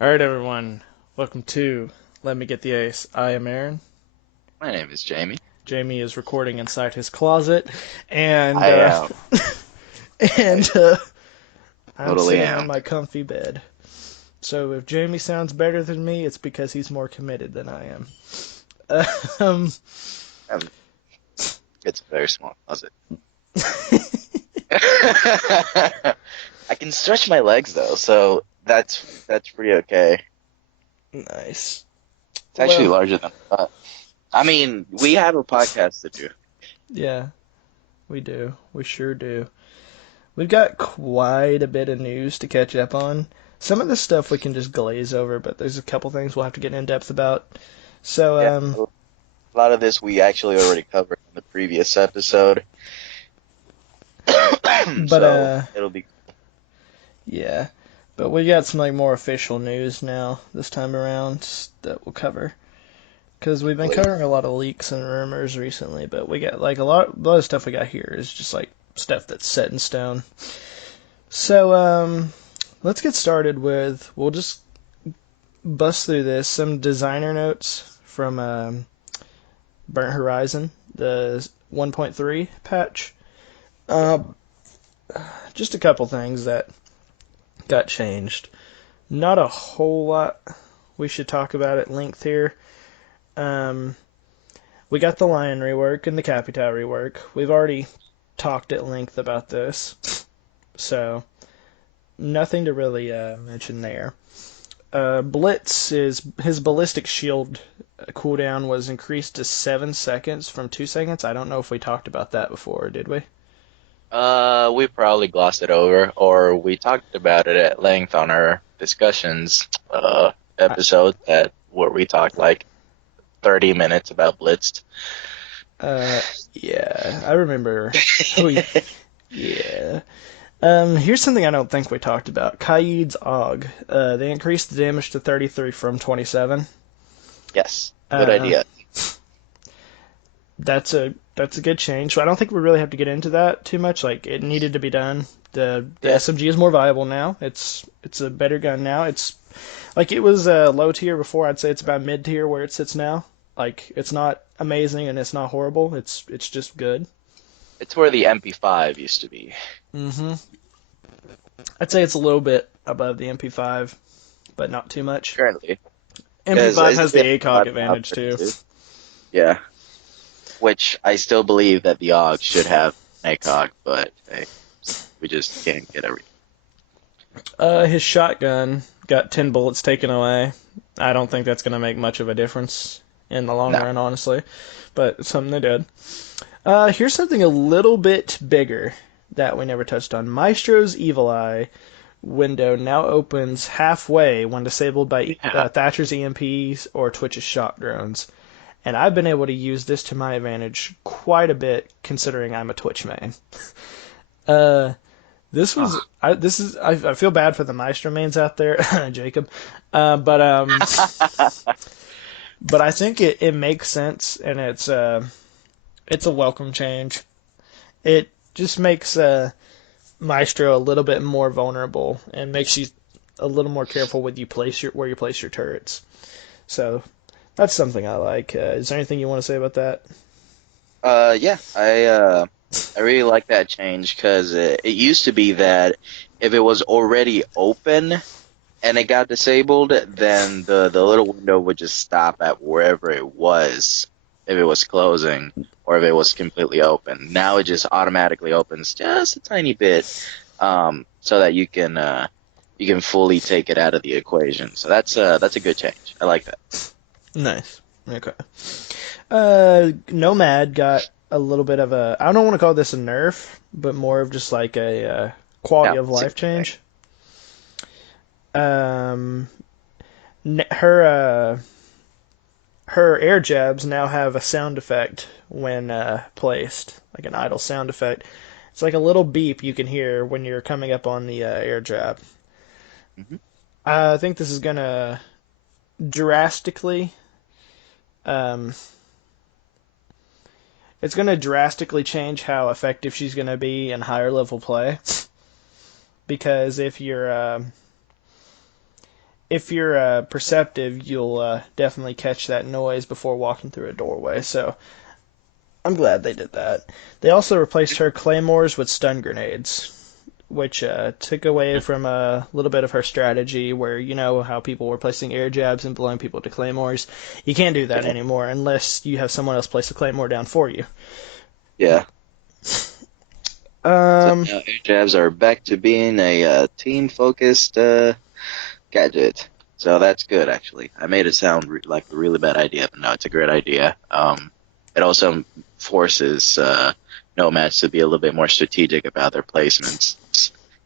Alright, everyone. Welcome to Let Me Get the Ace. I am Aaron. My name is Jamie. Jamie is recording inside his closet, and I am. I and I'm totally sitting on am. my comfy bed. So if Jamie sounds better than me, it's because he's more committed than I am. Um, Um, It's a very small closet. I can stretch my legs though, so that's pretty okay. nice. It's actually Well, larger than I thought. I mean, we have a podcast to do. yeah, we do. We sure do. We've got quite a bit of news to catch up on. Some of this stuff we can just glaze over, but there's a couple things we'll have to get in depth about. So, Yeah, a lot of this we actually already covered in the previous episode, but so it'll be yeah. But we got some like more official news now this time around that we'll cover because we've been hopefully. covering a lot of leaks and rumors recently. But we got like a lot of stuff we got here is just like stuff that's set in stone. So let's get started with we'll just bust through this some designer notes from Burnt Horizon, the 1.3 patch. Yeah. Uh, just a couple things that got changed. Not a whole lot we should talk about at length here. Um, we got the Lion rework and the Capital rework. We've already talked at length about this, so nothing to really mention there. Blitz is his ballistic shield cooldown was increased to 7 seconds from 2 seconds. I don't know if we talked about that before, did we? We probably glossed it over, or we talked about it at length on our discussions I, episode that where we talked like 30 minutes about Blitzed. uh, yeah, I remember. We, yeah. Here's something I don't think we talked about. Kaid's Og. They increased the damage to 33 from 27. Yes, good Uh, idea. that's a good change. So I don't think we really have to get into that too much. Like it needed to be done. The Yeah, SMG is more viable now. It's a better gun now. It's like it was low tier before. I'd say it's about mid tier where it sits now. Like it's not amazing and it's not horrible. It's just good. it's where the MP5 used to be hmm I'd say it's a little bit above the MP5, but not too much. currently. Because MP5 isn't has the the ACOG MP5 now advantage too. 32? Yeah, which I still believe that the AUG should have an ACOG, but hey, we just can't get everything. His shotgun got 10 bullets taken away. I don't think that's going to make much of a difference in the long No. run, honestly, but it's something they did. Here's something a little bit bigger that we never touched on. Maestro's Evil Eye window now opens halfway when disabled by Yeah. Thatcher's EMPs or Twitch's shock drones. And I've been able to use this to my advantage quite a bit, considering I'm a Twitch main. Uh, this was Oh. I feel bad for the Maestro mains out there, Jacob, but I think it makes sense and it's a welcome change. It just makes Maestro a little bit more vulnerable and makes you a little more careful with you place your where you place your turrets. So that's something I like. Is there anything you want to say about that? Yeah, I really like that change because it used to be that if it was already open and it got disabled, then the little window would just stop at wherever it was if it was closing or if it was completely open. Now it just automatically opens just a tiny bit, so that you can fully take it out of the equation. So that's a good change. I like that. Nice. Okay. Nomad got a little bit of a I don't want to call this a nerf, but more of just like a quality Yeah, of it's a life good thing. change. Um, her her air jabs now have a sound effect when placed, like an idle sound effect. It's like a little beep you can hear when you're coming up on the air jab. Hmm. I think this is gonna drastically, um, it's gonna drastically change how effective she's gonna be in higher level play. Because if you're perceptive, you'll definitely catch that noise before walking through a doorway. So I'm glad they did that. They also replaced her claymores with stun grenades, which took away from a little bit of her strategy where you know how people were placing air jabs and blowing people to claymores. You can't do that Yeah. anymore unless you have someone else place a claymore down for you. Yeah. So Um, now air jabs are back to being a team-focused gadget. So that's good, actually. I made it sound like a really bad idea, but no, it's a great idea. It also forces nomads to be a little bit more strategic about their placements,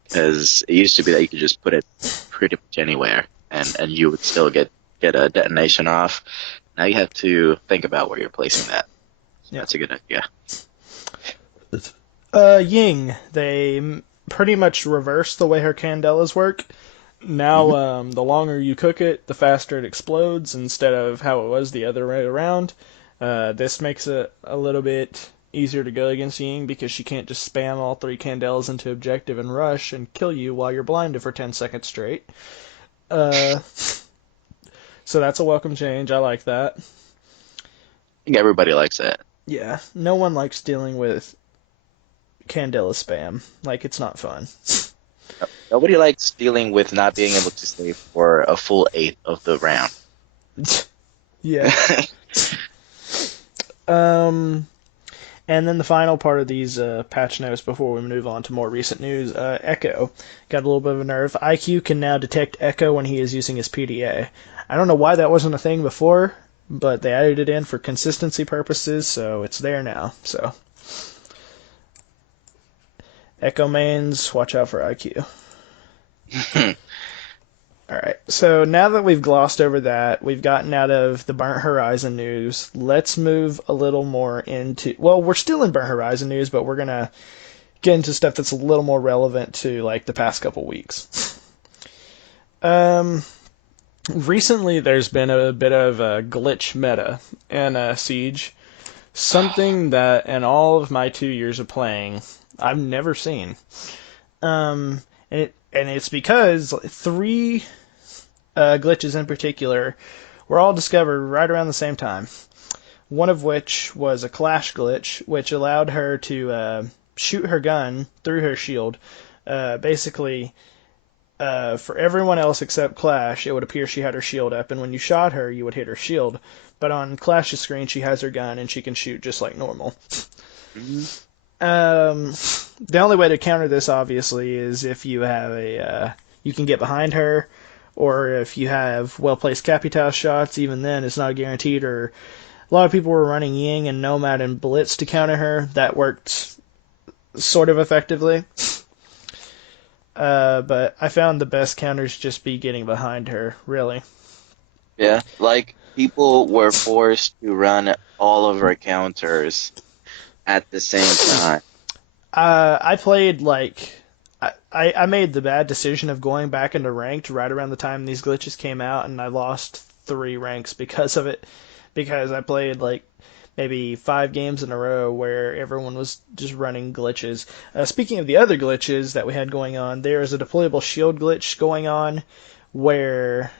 because it used to be that you could just put it pretty much anywhere, and you would still get a detonation off. Now you have to think about where you're placing that. So yeah. that's a good idea. Ying, they pretty much reversed the way her candelas work. Now, Hmm. the longer you cook it, the faster it explodes instead of how it was the other way around. This makes it a little bit easier to go against Ying because she can't just spam all three candelas into objective and rush and kill you while you're blinded for 10 seconds straight. Uh, so that's a welcome change. I like that. I think everybody likes that. Yeah, no one likes dealing with candela spam. Like, it's not fun. Nobody likes dealing with not being able to stay for a full eighth of the round. Yeah. Um, And then the final part of these patch notes before we move on to more recent news, Ekko got a little bit of a nerf. IQ can now detect Ekko when he is using his PDA. I don't know why that wasn't a thing before, but they added it in for consistency purposes, so it's there now. So Ekko mains, watch out for IQ. Alright, so now that we've glossed over that, we've gotten out of the Burnt Horizon news, let's move a little more into. Well, we're still in Burnt Horizon news, but we're gonna get into stuff that's a little more relevant to like the past couple weeks. Um, Recently there's been a bit of a glitch meta in Siege, something that in all of my 2 years of playing I've never seen. And it's because three glitches in particular were all discovered right around the same time. One of which was a clash glitch, which allowed her to shoot her gun through her shield. Basically, for everyone else except Clash, it would appear she had her shield up, and when you shot her, you would hit her shield. But on Clash's screen, she has her gun, and she can shoot just like normal. Mhm. The only way to counter this, obviously, is if you have you can get behind her, or if you have well-placed Capital shots. Even then, it's not guaranteed. Or a lot of people were running Ying and Nomad and Blitz to counter her. That worked sort of effectively. But I found the best counters just be getting behind her, really. Yeah, like people were forced to run all of our counters at the same time. I played like I made the bad decision of going back into ranked right around the time these glitches came out, and I lost 3 ranks because of it. Because I played like maybe 5 games in a row where everyone was just running glitches. Speaking of the other glitches that we had going on, there is a deployable shield glitch going on where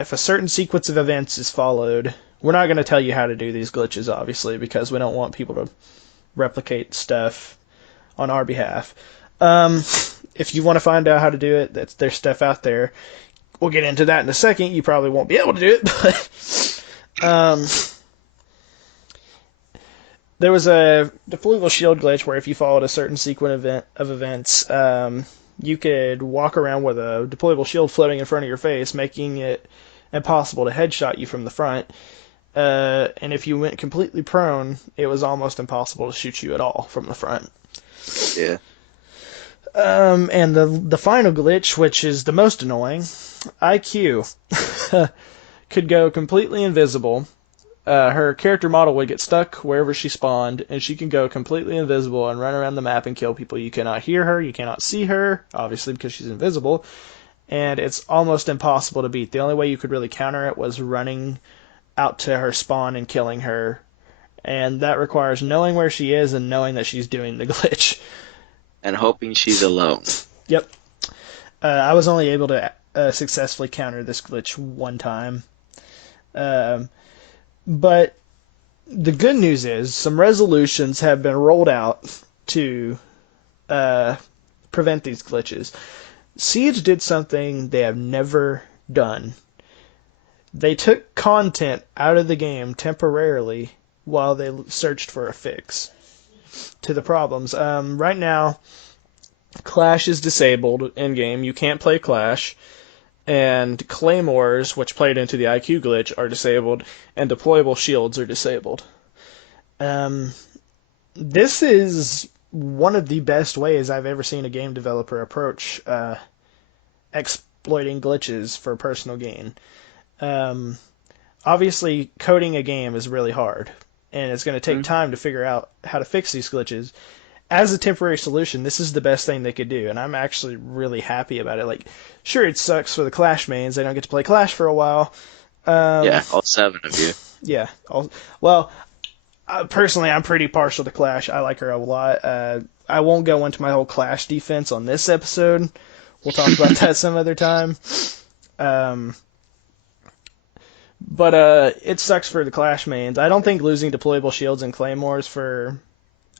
if a certain sequence of events is followed, we're not going to tell you how to do these glitches, obviously, because we don't want people to replicate stuff on our behalf. Um, if you want to find out how to do it, there's stuff out there. We'll get into that in a second. You probably won't be able to do it, but there was a deployable shield glitch where if you followed a certain sequence of events, you could walk around with a deployable shield floating in front of your face, making it impossible to headshot you from the front. And if you went completely prone, it was almost impossible to shoot you at all from the front. Yeah. And the final glitch, which is the most annoying, IQ could go completely invisible. Her character model would get stuck wherever she spawned, and she can go completely invisible and run around the map and kill people. You cannot hear her, you cannot see her, obviously because she's invisible, and it's almost impossible to beat. The only way you could really counter it was running out to her spawn and killing her, and that requires knowing where she is and knowing that she's doing the glitch. And hoping she's alone. Yep. I was only able to successfully counter this glitch one time. Um, but the good news is some resolutions have been rolled out to uh, prevent these glitches. Siege did something they have never done. They took content out of the game temporarily while they searched for a fix to the problems. Right now, Clash is disabled in game. You can't play Clash. And Claymores, which played into the IQ glitch, are disabled, and deployable shields are disabled. Um, this is one of the best ways I've ever seen a game developer approach exploiting glitches for personal gain. Um, Obviously, coding a game is really hard, and it's going to take time to figure out how to fix these glitches. As a temporary solution, this is the best thing they could do, and I'm actually really happy about it. Like, sure, it sucks for the Clash mains; they don't get to play Clash for a while. Yeah, all 7 of you. Yeah. Well, personally, I'm pretty partial to Clash. I like her a lot. I won't go into my whole Clash defense on this episode. We'll talk about that some other time. Um, but it sucks for the Clash mains. I don't think losing deployable shields and claymores for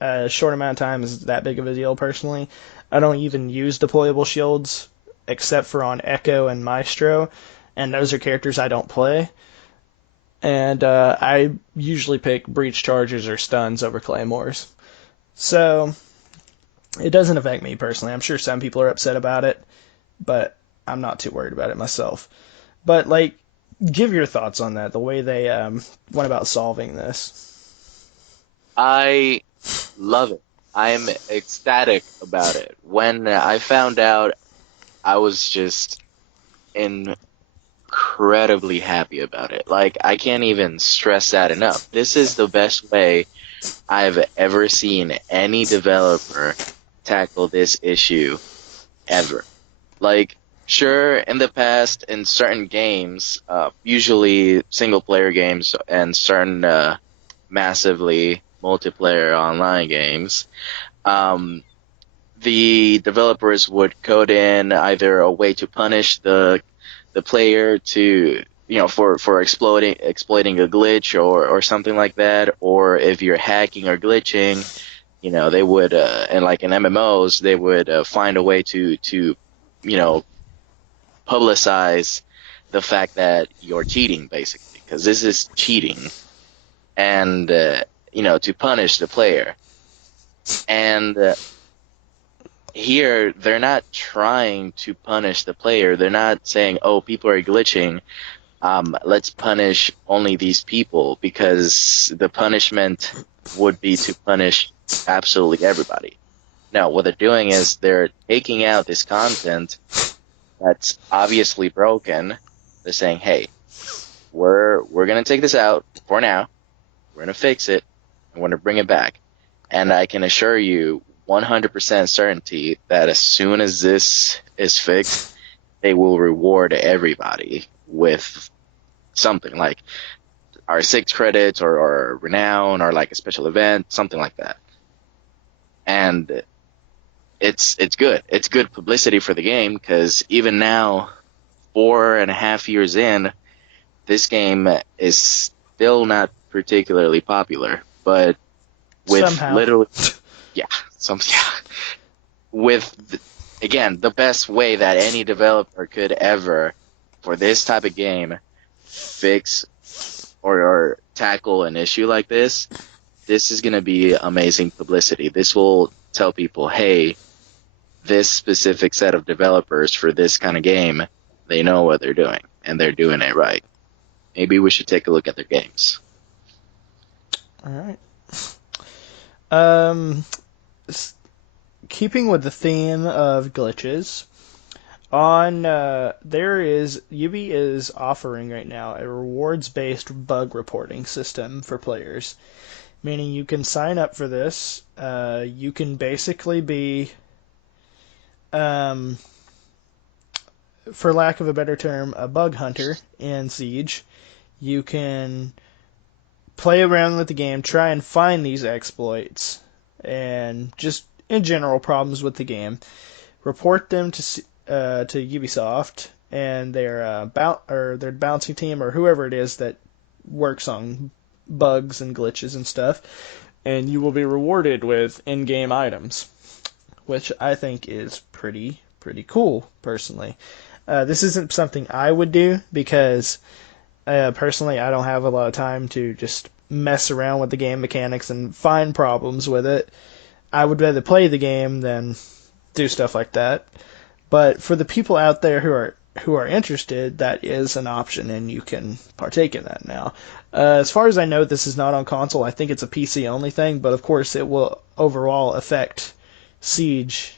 a short amount of time is that big of a deal, personally. I don't even use deployable shields except for on Ekko and Maestro, and those are characters I don't play. And I usually pick breach charges or stuns over claymores. So it doesn't affect me personally. I'm sure some people are upset about it, but I'm not too worried about it myself. But like, give your thoughts on that, the way they went about solving this. I love it. I'm ecstatic about it. When I found out, I was just incredibly happy about it. Like, I can't even stress that enough. This is the best way I've ever seen any developer tackle this issue ever. Like, sure, in the past, in certain games, usually single-player games and certain massively multiplayer online games, the developers would code in either a way to punish the player to for exploiting a glitch or something like that, or if you're hacking or glitching, they would and like in MMOs they would find a way to publicize the fact that you're cheating, basically, because this is cheating, and to punish the player. And here they're not trying to punish the player. They're not saying, oh, people are glitching, let's punish only these people, because the punishment would be to punish absolutely everybody. No, what they're doing is they're taking out this content that's obviously broken. They're saying, hey, we're going to take this out for now. We're going to fix it, and we're going to bring it back. And I can assure you 100% certainty that as soon as this is fixed, they will reward everybody with something like R6 credits or renown or like a special event, something like that. And it's good. It's good publicity for the game, because even now, 4.5 years in, this game is still not particularly popular. But with Somehow. literally, yeah, with again, the best way that any developer could ever, for this type of game, fix or tackle an issue like this is going to be amazing publicity. This will tell people, hey, this specific set of developers for this kind of game, they know what they're doing, and they're doing it right. Maybe we should take a look at their games. All right. Keeping with the theme of glitches, Ubi is offering right now a rewards-based bug reporting system for players, meaning you can sign up for this. You can basically be, for lack of a better term, a bug hunter in Siege. You can play around with the game, try and find these exploits, and just in general problems with the game. Report them to Ubisoft, and their or their bouncing team or whoever it is that works on bugs and glitches and stuff, and you will be rewarded with in-game items, which I think is pretty cool personally. This isn't something I would do because personally I don't have a lot of time to just mess around with the game mechanics and find problems with it. I would rather play the game than do stuff like that. But for the people out there who are interested, that is an option, and you can partake in that now. As far as I know, this is not on console. I think it's a PC only thing, but of course it will overall affect Siege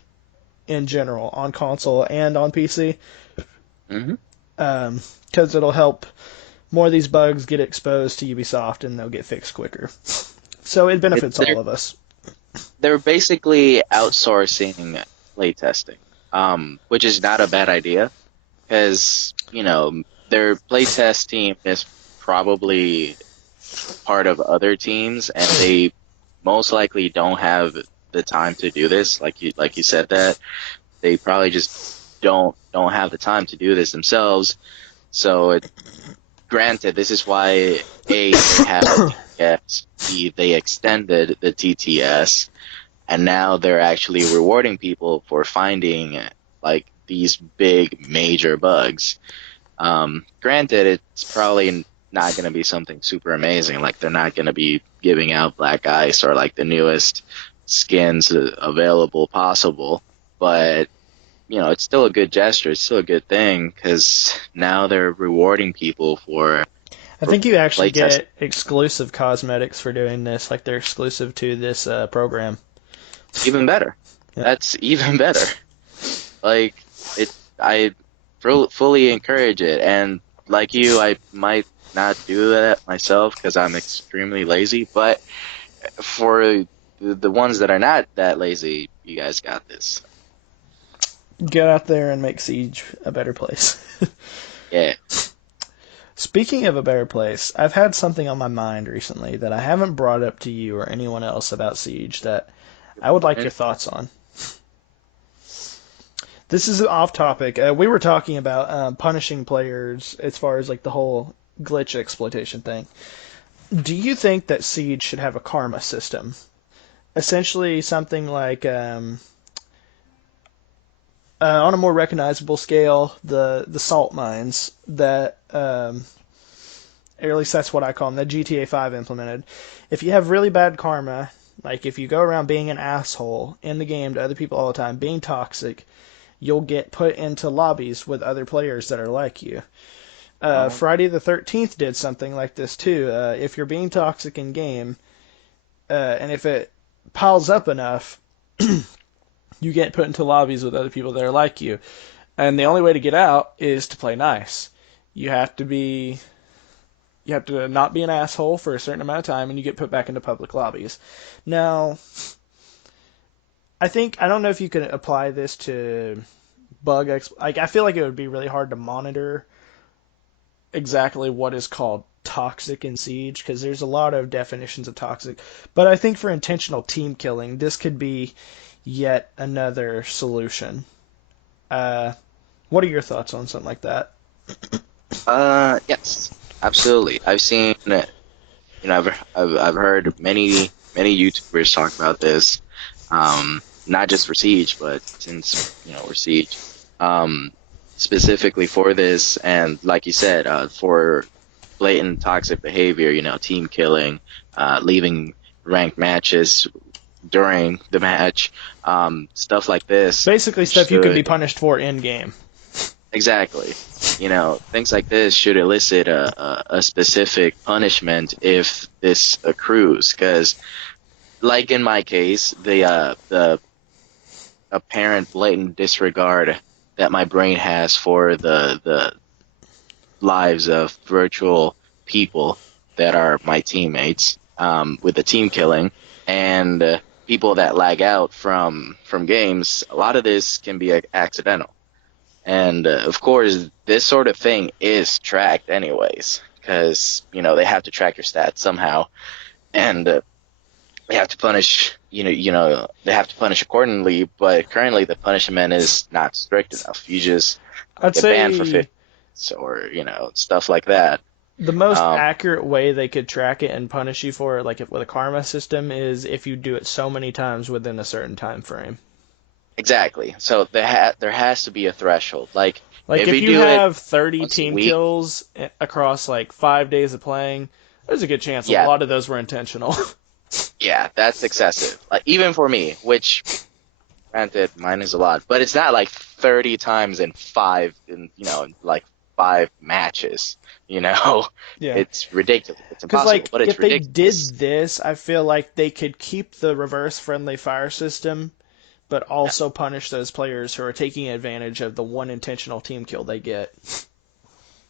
in general on console and on PC. Mm-hmm. Because it'll help more of these bugs get exposed to Ubisoft and they'll get fixed quicker. So it benefits all of us. They're basically outsourcing playtesting, which is not a bad idea because, their playtest team is probably part of other teams, and they most likely don't have the time to do this. Like you said, that they probably just don't have the time to do this themselves. So, granted, this is why they have TTS, they extended the TTS, and now they're actually rewarding people for finding like these big major bugs. Granted, it's probably not going to be something super amazing. Like they're not going to be giving out Black Ice or like the newest skins available possible, but it's still a good gesture. It's still a good thing because now they're rewarding people for. I think you actually get exclusive cosmetics for doing this, like they're exclusive to this program. Even better. Yeah. That's even better. Like I fully encourage it, and like you, I might not do that myself because I'm extremely lazy. But for the ones that are not that lazy, you guys got this. Get out there and make Siege a better place. Yeah. Speaking of a better place, I've had something on my mind recently that I haven't brought up to you or anyone else about Siege that I would like your thoughts on. This is off topic. We were talking about punishing players as far as like the whole glitch exploitation thing. Do you think that Siege should have a karma system? Essentially something like on a more recognizable scale, the salt mines that, or at least that's what I call them, that GTA 5 implemented. If you have really bad karma, like if you go around being an asshole in the game to other people all the time, being toxic, you'll get put into lobbies with other players that are like you. Friday the 13th did something like this too. If you're being toxic in game, and if it piles up enough, you get put into lobbies with other people that are like you. And the only way to get out is to play nice. You have to not be an asshole for a certain amount of time, and you get put back into public lobbies. Now, I don't know if you could apply this to I feel like it would be really hard to monitor exactly what is called toxic in Siege, because there's a lot of definitions of toxic. But I think for intentional team killing, this could be yet another solution. What are your thoughts on something like that? Yes, absolutely. I've seen, I've heard many YouTubers talk about this, not just for Siege, but since we're Siege, specifically for this, and like you said, for blatant toxic behavior, team killing, leaving ranked matches during the match, stuff like this. Basically, stuff you could be punished for in game. Exactly. Things like this should elicit a specific punishment if this accrues. Because, like in my case, the apparent blatant disregard that my brain has for the lives of virtual people that are my teammates, with the team killing and people that lag out from games, a lot of this can be accidental. And of course, this sort of thing is tracked anyways, because they have to track your stats somehow, and they have to punish. They have to punish accordingly. But currently, the punishment is not strict enough. You just I'd get banned for say 50 or stuff like that. the most Um, accurate way they could track it and punish you for it, like with a karma system, is if you do it so many times within a certain time frame. exactly. So there has to be a threshold. Like Like if if you you do it have 30 once a team week, kills across like 5 days of playing, there's a good chance a yeah, lot of those were intentional. yeah, that's excessive. Like even for me, which granted mine is a lot, but it's not like 30 times in like 5 matches. You know, Yeah. it's ridiculous. It's Because, impossible, like, but it's if they did ridiculous. this, I feel like they could keep the reverse friendly fire system, but Yeah, also punish those players who are taking advantage of the one intentional team kill they get.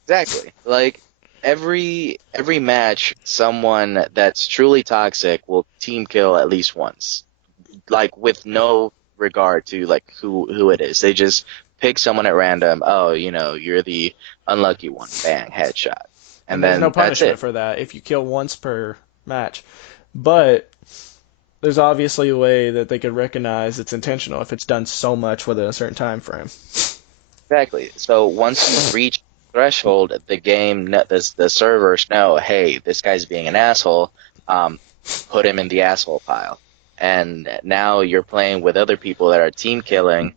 exactly. Like every match, someone that's truly toxic will team kill at least once, like with no regard to like who it is. They just pick someone at random. Oh, you're the unlucky one. Bang, headshot, And and there's no then that's punishment it. for that if you kill once per match. But there's obviously a way that they could recognize it's intentional if it's done so much within a certain time frame. Exactly. So once you reach threshold, the servers know, hey, this guy's being an asshole. Um, put him in the asshole pile. And now you're playing with other people that are team killing,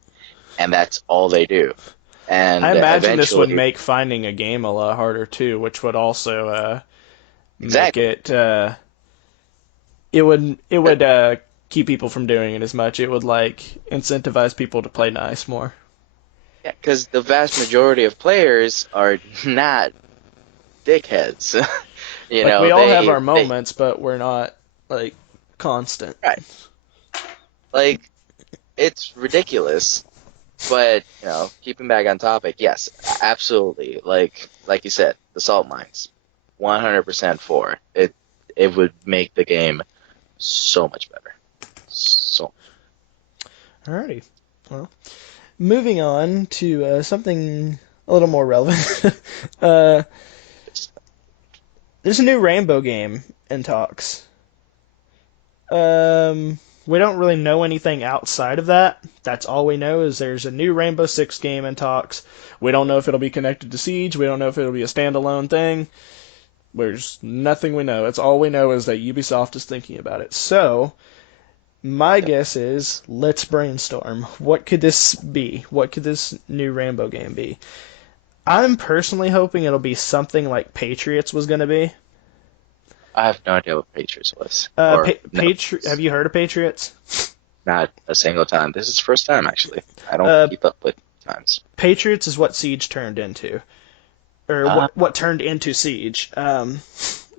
and that's all they do. I And imagine this would eventually, make finding a game a lot harder too, which would also make exactly. it would keep people from doing it as much. It would like incentivize people to play nice more. Yeah, because the vast majority of players are not dickheads. Like we all have our They moments, but we're not like constant. right. Like it's ridiculous. But, keeping back on topic, yes, absolutely. Like you said, the salt mines, 100% for it. It would make the game so much better. So, Alrighty. Well, moving on to something a little more relevant. uh, there's a new Rainbow game in talks. We don't really know anything outside of that. That's all we know is there's a new Rainbow Six game in talks. We don't know if it'll be connected to Siege. We don't know if it'll be a standalone thing. There's nothing we know. It's all we know is that Ubisoft is thinking about it. So, my guess is let's brainstorm. What could this be? What could this new Rainbow game be? I'm personally hoping it'll be something like Patriots was going to be. I have no idea what Patriots was. Or, no, Have you heard of Patriots? not a single time. This is the first time, actually. I don't Uh, keep up with times. Patriots is what Siege turned into, or Uh, what turned into Siege.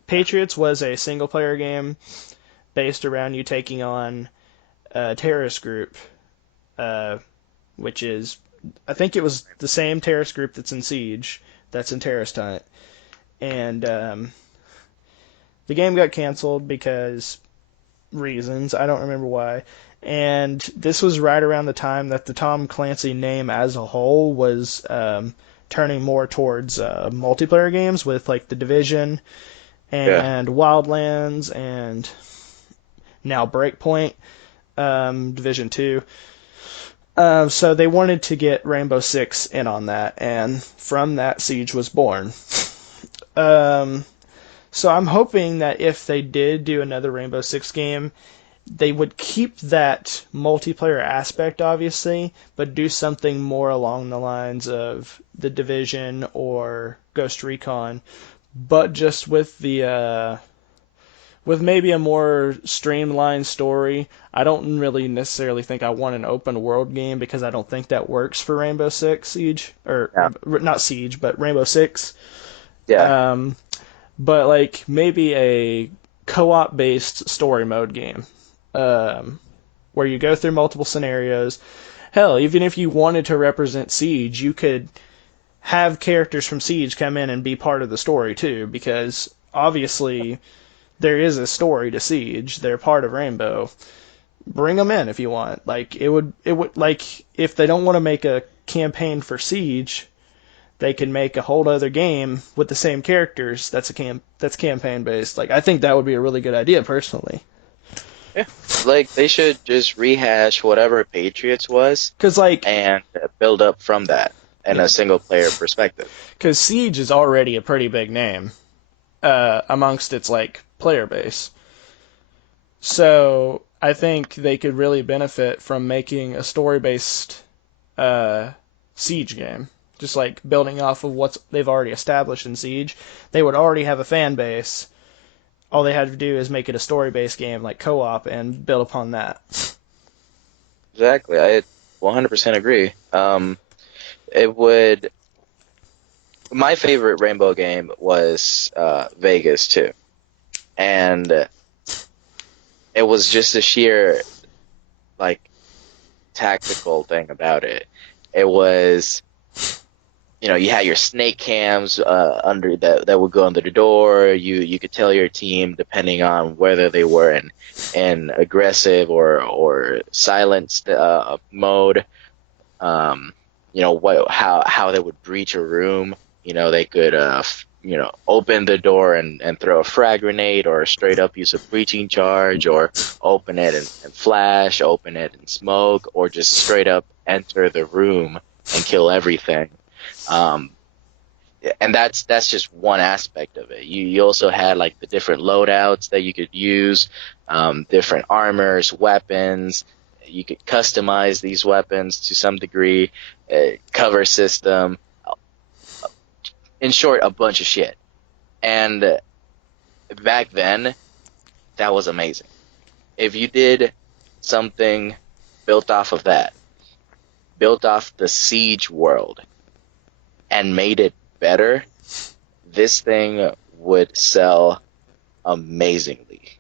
Patriots was a single player game based around you taking on a terrorist group, uh, which is I think it was the same terrorist group that's in Siege, that's in Terrorist Hunt, and the game got canceled because reasons I don't remember why. And this was right around the time that the Tom Clancy name as a whole was turning more towards multiplayer games with like The Division yeah. and Wildlands and now Breakpoint, Division 2. So they wanted to get Rainbow Six in on that, and from that Siege was born. Um, so I'm hoping that if they did do another Rainbow Six game, they would keep that multiplayer aspect, obviously, but do something more along the lines of The Division or Ghost Recon, but just with maybe a more streamlined story. I don't really necessarily think I want an open world game because I don't think that works for Rainbow Six Siege or Yeah. not Siege, but Rainbow Six. Yeah. Um, but like maybe a co-op based story mode game, where you go through multiple scenarios. Hell, even if you wanted to represent Siege, you could have characters from Siege come in and be part of the story too, because obviously there is a story to Siege. They're part of Rainbow. Bring them in if you want. Like it would like if they don't want to make a campaign for Siege, they can make a whole other game with the same characters that's campaign based. Like I think that would be a really good idea personally. Yeah. Like they should just rehash whatever Patriots was Cuz like and build up from that. in a single player perspective. Because Siege is already a pretty big name amongst its like player base. So I think they could really benefit from making a story-based Siege game. Just like building off of what they've already established in Siege. They would already have a fan base. All they had to do is make it a story-based game like co-op and build upon that. Exactly, I 100% agree. It would. My favorite Rainbow game was Vegas too, and it was just a sheer like tactical thing about it. It was, you had your snake cams under that would go under the door. You could tell your team depending on whether they were in aggressive or silent mode. How they would breach a room. They could open the door and throw a frag grenade, or straight up use a breaching charge, or open it and flash, open it and smoke, or just straight up enter the room and kill everything. And that's just one aspect of it. You also had like the different loadouts that you could use, different armors, weapons. You could customize these weapons to some degree, cover system. In short, a bunch of shit. And back then, that was amazing. If you did something built off of that, built off the Siege world, and made it better, this thing would sell amazingly.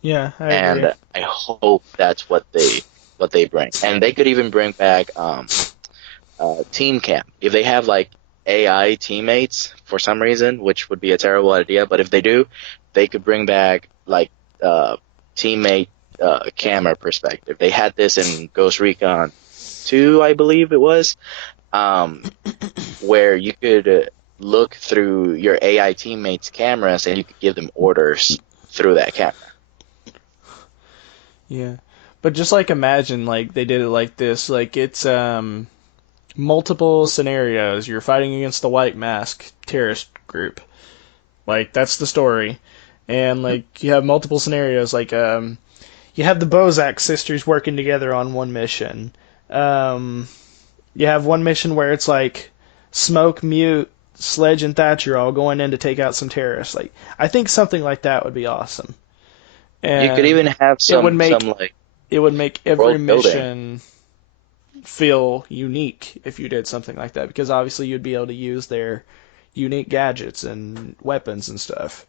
Yeah, I agree. And I hope that's what they bring. And they could even bring back team camp. If they have like AI teammates for some reason, which would be a terrible idea, but if they do, they could bring back like teammate camera perspective. They had this in Ghost Recon 2, I believe it was, where you could look through your AI teammates' cameras and you could give them orders through that camera. Yeah. But just like imagine like they did it like this, like it's multiple scenarios. You're fighting against the White Mask terrorist group. Like that's the story. And like you have multiple scenarios like you have the Bozak sisters working together on one mission. You have one mission where it's like Smoke, Mute, Sledge, and Thatcher all going in to take out some terrorists. Like I think something like that would be awesome. You could And even have it would some make like it would make every world building. mission feel unique if you did something like that, because obviously you'd be able to use their unique gadgets and weapons and stuff.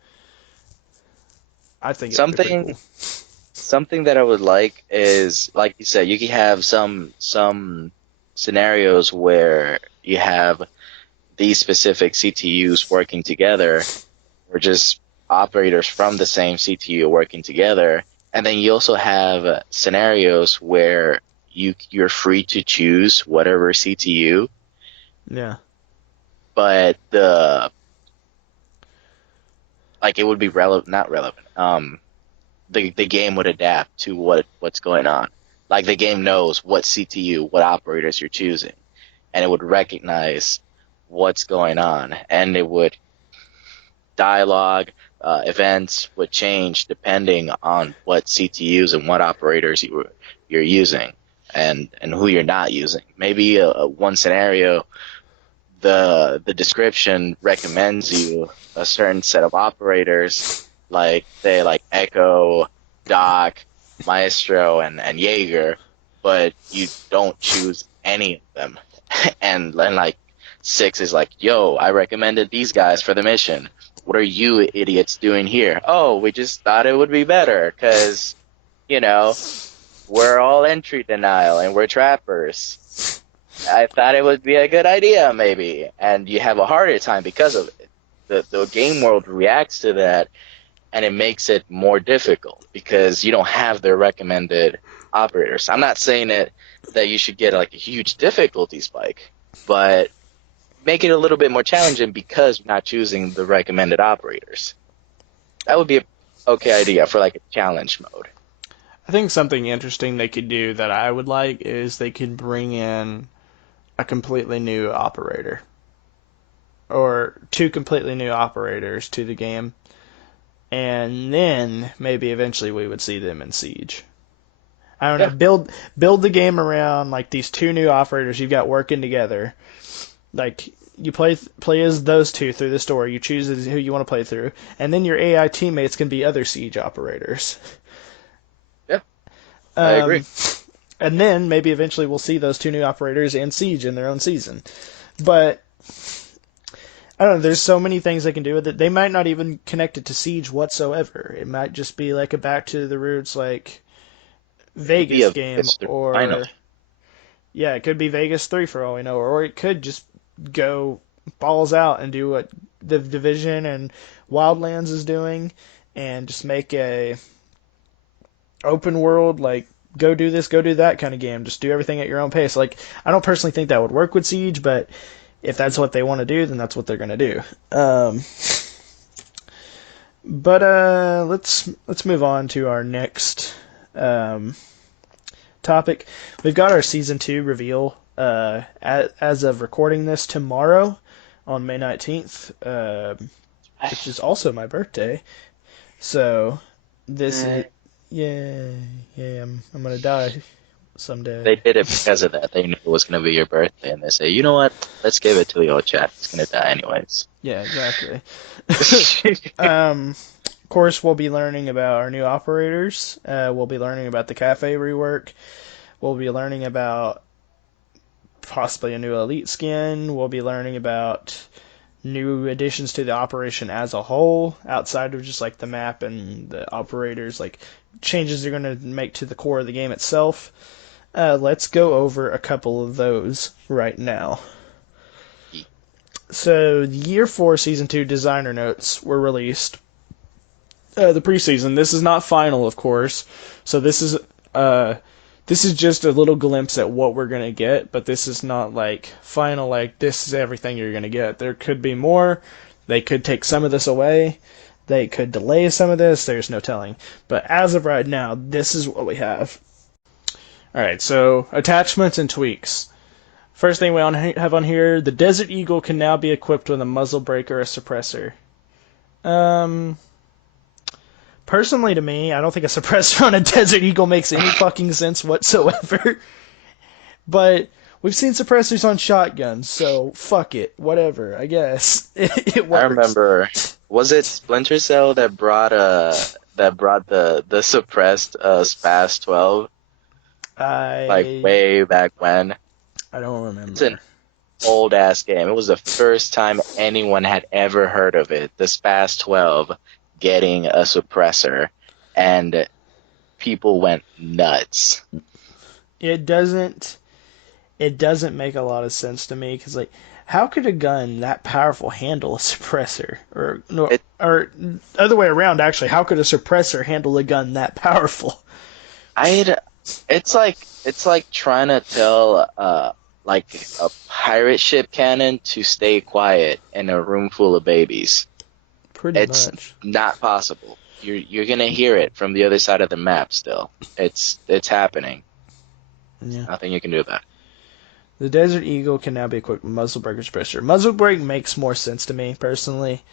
I think it would be pretty Something cool. something that I would like is, like you said, you could have some scenarios where you have these specific CTUs working together, or just operators from the same CTU working together, and then you also have scenarios where you're free to choose whatever CTU, Yeah. but it would be not relevant. The game would adapt to what's going on. Like the game knows what CTU, what operators you're choosing, and it would recognize what's going on, and it would dialogue, events would change depending on what CTUs and what operators you're using, and who you're not using. Maybe one scenario, the description recommends you a certain set of operators, like say like Ekko, Doc, Maestro, and Jaeger, but you don't choose any of them. and like 6 is like, yo, I recommended these guys for the mission. What are you idiots doing here? Oh, we just thought it would be better because, we're all entry denial and we're trappers. I thought it would be a good idea, maybe. And you have a harder time because of it. The game world reacts to that, and it makes it more difficult because you don't have their recommended operators. I'm not saying that you should get like a huge difficulty spike, but make it a little bit more challenging because you're not choosing the recommended operators. That would be a okay idea for like a challenge mode. I think something interesting they could do that I would like is they could bring in a completely new operator. Or two completely new operators to the game. And then maybe eventually we would see them in Siege. I don't know. Yeah. Build the game around like these two new operators you've got working together. Like you play as those two through the story. You choose who you want to play through, and then your AI teammates can be other Siege operators. Yeah, I agree. Um, and then maybe eventually we'll see those two new operators in Siege in their own season. But I don't know. There's so many things they can do with it. They might not even connect it to Siege whatsoever. It might just be like a back to the roots, like Could be Vegas a game, Vegas final. or yeah, it could be Vegas 3 for all we know, or it could just go balls out and do what the Division and Wildlands is doing, and just make a open world like go do this, go do that kind of game. Just do everything at your own pace. Like I don't personally think that would work with Siege, but if that's what they want to do, then that's what they're gonna do. But let's move on to our next um, topic. We've got our season 2 reveal as of recording this tomorrow on May 19th, which is also my birthday. So this is yeah, I'm gonna die someday. They did it because of that. They knew it was going to be your birthday, and they say, you know what? Let's give it to the old chap. He's going to die anyways. Yeah, exactly. Of course, we'll be learning about our new operators. We'll be learning about the cafe rework. We'll be learning about possibly a new elite skin. We'll be learning about new additions to the operation as a whole, outside of just like the map and the operators, like changes they're going to make to the core of the game itself. Let's go over a couple of those right now. So, the Year 4 Season 2 designer notes were released. The preseason. This is not final, of course. So this is just a little glimpse at what we're gonna get, but this is not like final. Like this is everything you're gonna get. There could be more. They could take some of this away. They could delay some of this. There's no telling. But as of right now, this is what we have. All right. So attachments and tweaks. First thing we have on here: the Desert Eagle can now be equipped with a muzzle brake or a suppressor. Um, Personally, to me, I don't think a suppressor on a Desert Eagle makes any fucking sense whatsoever. But we've seen suppressors on shotguns, so fuck it, whatever. I guess it works. I remember, was it Splinter Cell that brought the suppressed Spas 12 like way back when? I don't remember. It's an old ass game. It was the first time anyone had ever heard of it. The Spas 12 getting a suppressor, and people went nuts. It doesn't make a lot of sense to me because like how could a gun that powerful handle a suppressor or other way around actually, how could a suppressor handle a gun that powerful? It's like trying to tell like a pirate ship cannon to stay quiet in a room full of babies. It's not possible. You're gonna hear it from the other side of the map still. It's happening. Yeah. Nothing you can do about it. The Desert Eagle can now be equipped with muzzle brake or suppressor. Muzzle brake makes more sense to me personally.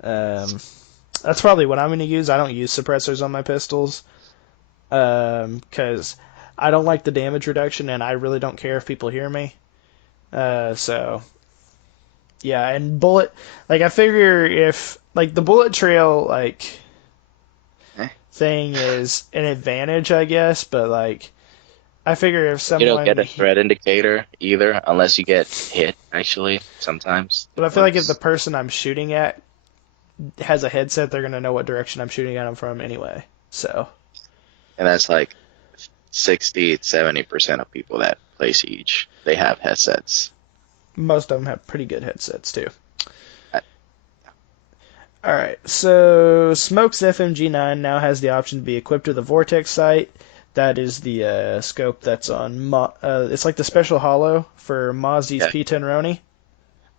That's probably what I'm going to use. I don't use suppressors on my pistols because I don't like the damage reduction, and I really don't care if people hear me. So yeah, and bullet, like I figure if like the bullet trail like thing is an advantage, I guess, but like I figure if someone... You don't get a threat indicator either, unless you get hit, actually, sometimes. But I feel like if the person I'm shooting at has a headset, they're going to know what direction I'm shooting at them from anyway. So. And that's like 60-70% of people that play Siege. They have headsets. Most of them have pretty good headsets, too. Alright, so Smoke's FMG9 now has the option to be equipped with a Vortex sight. That is the scope that's on... it's like the special holo for Mozzie's P10 Roni.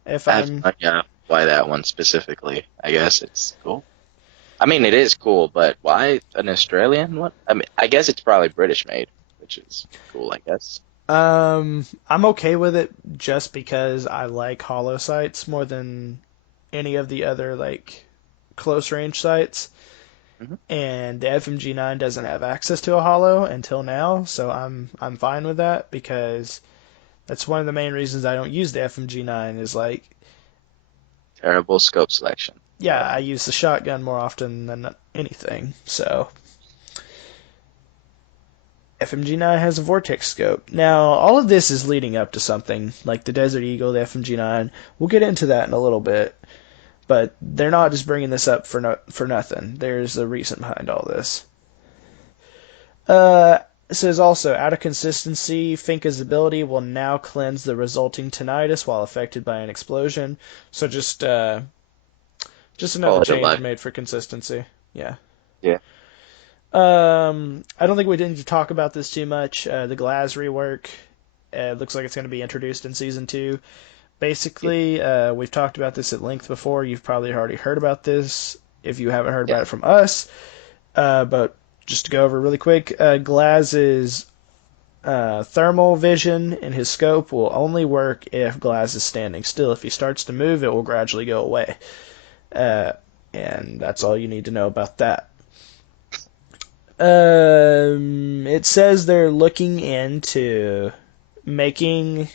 I have no idea why that one specifically. I guess it's cool. I mean, it is cool, but why an Australian one? I mean, I guess it's probably British made, which is cool, I guess. I'm okay with it just because I like hollow sights more than any of the other like close range sights. Mhm. And the FMG9 doesn't have access to a hollow until now, so I'm fine with that because that's one of the main reasons I don't use the FMG9 is like Terrible scope selection. yeah, Yep. I use the shotgun more often than anything. So FMG9 has a vortex scope. Now, all of this is leading up to something like the Desert Eagle, the FMG9. We'll get into that in a little bit, but they're not just bringing this up for nothing. There's a reason behind all this. It says also, out of consistency, Finka's ability will now cleanse the resulting tinnitus while affected by an explosion. So just another Quality of change life. made for consistency. Yeah. Yeah. I don't think we need to talk about this too much. The Glass rework looks like it's going to be introduced in season two. Yeah. Basically, we've talked about this at length before. You've probably already heard about this if you haven't heard Yeah. about it from us. But just to go over really quick, Glaz's thermal vision in his scope will only work if Glaz is standing still. If he starts to move, it will gradually go away. Uh, and that's all you need to know about that. It says they're looking into making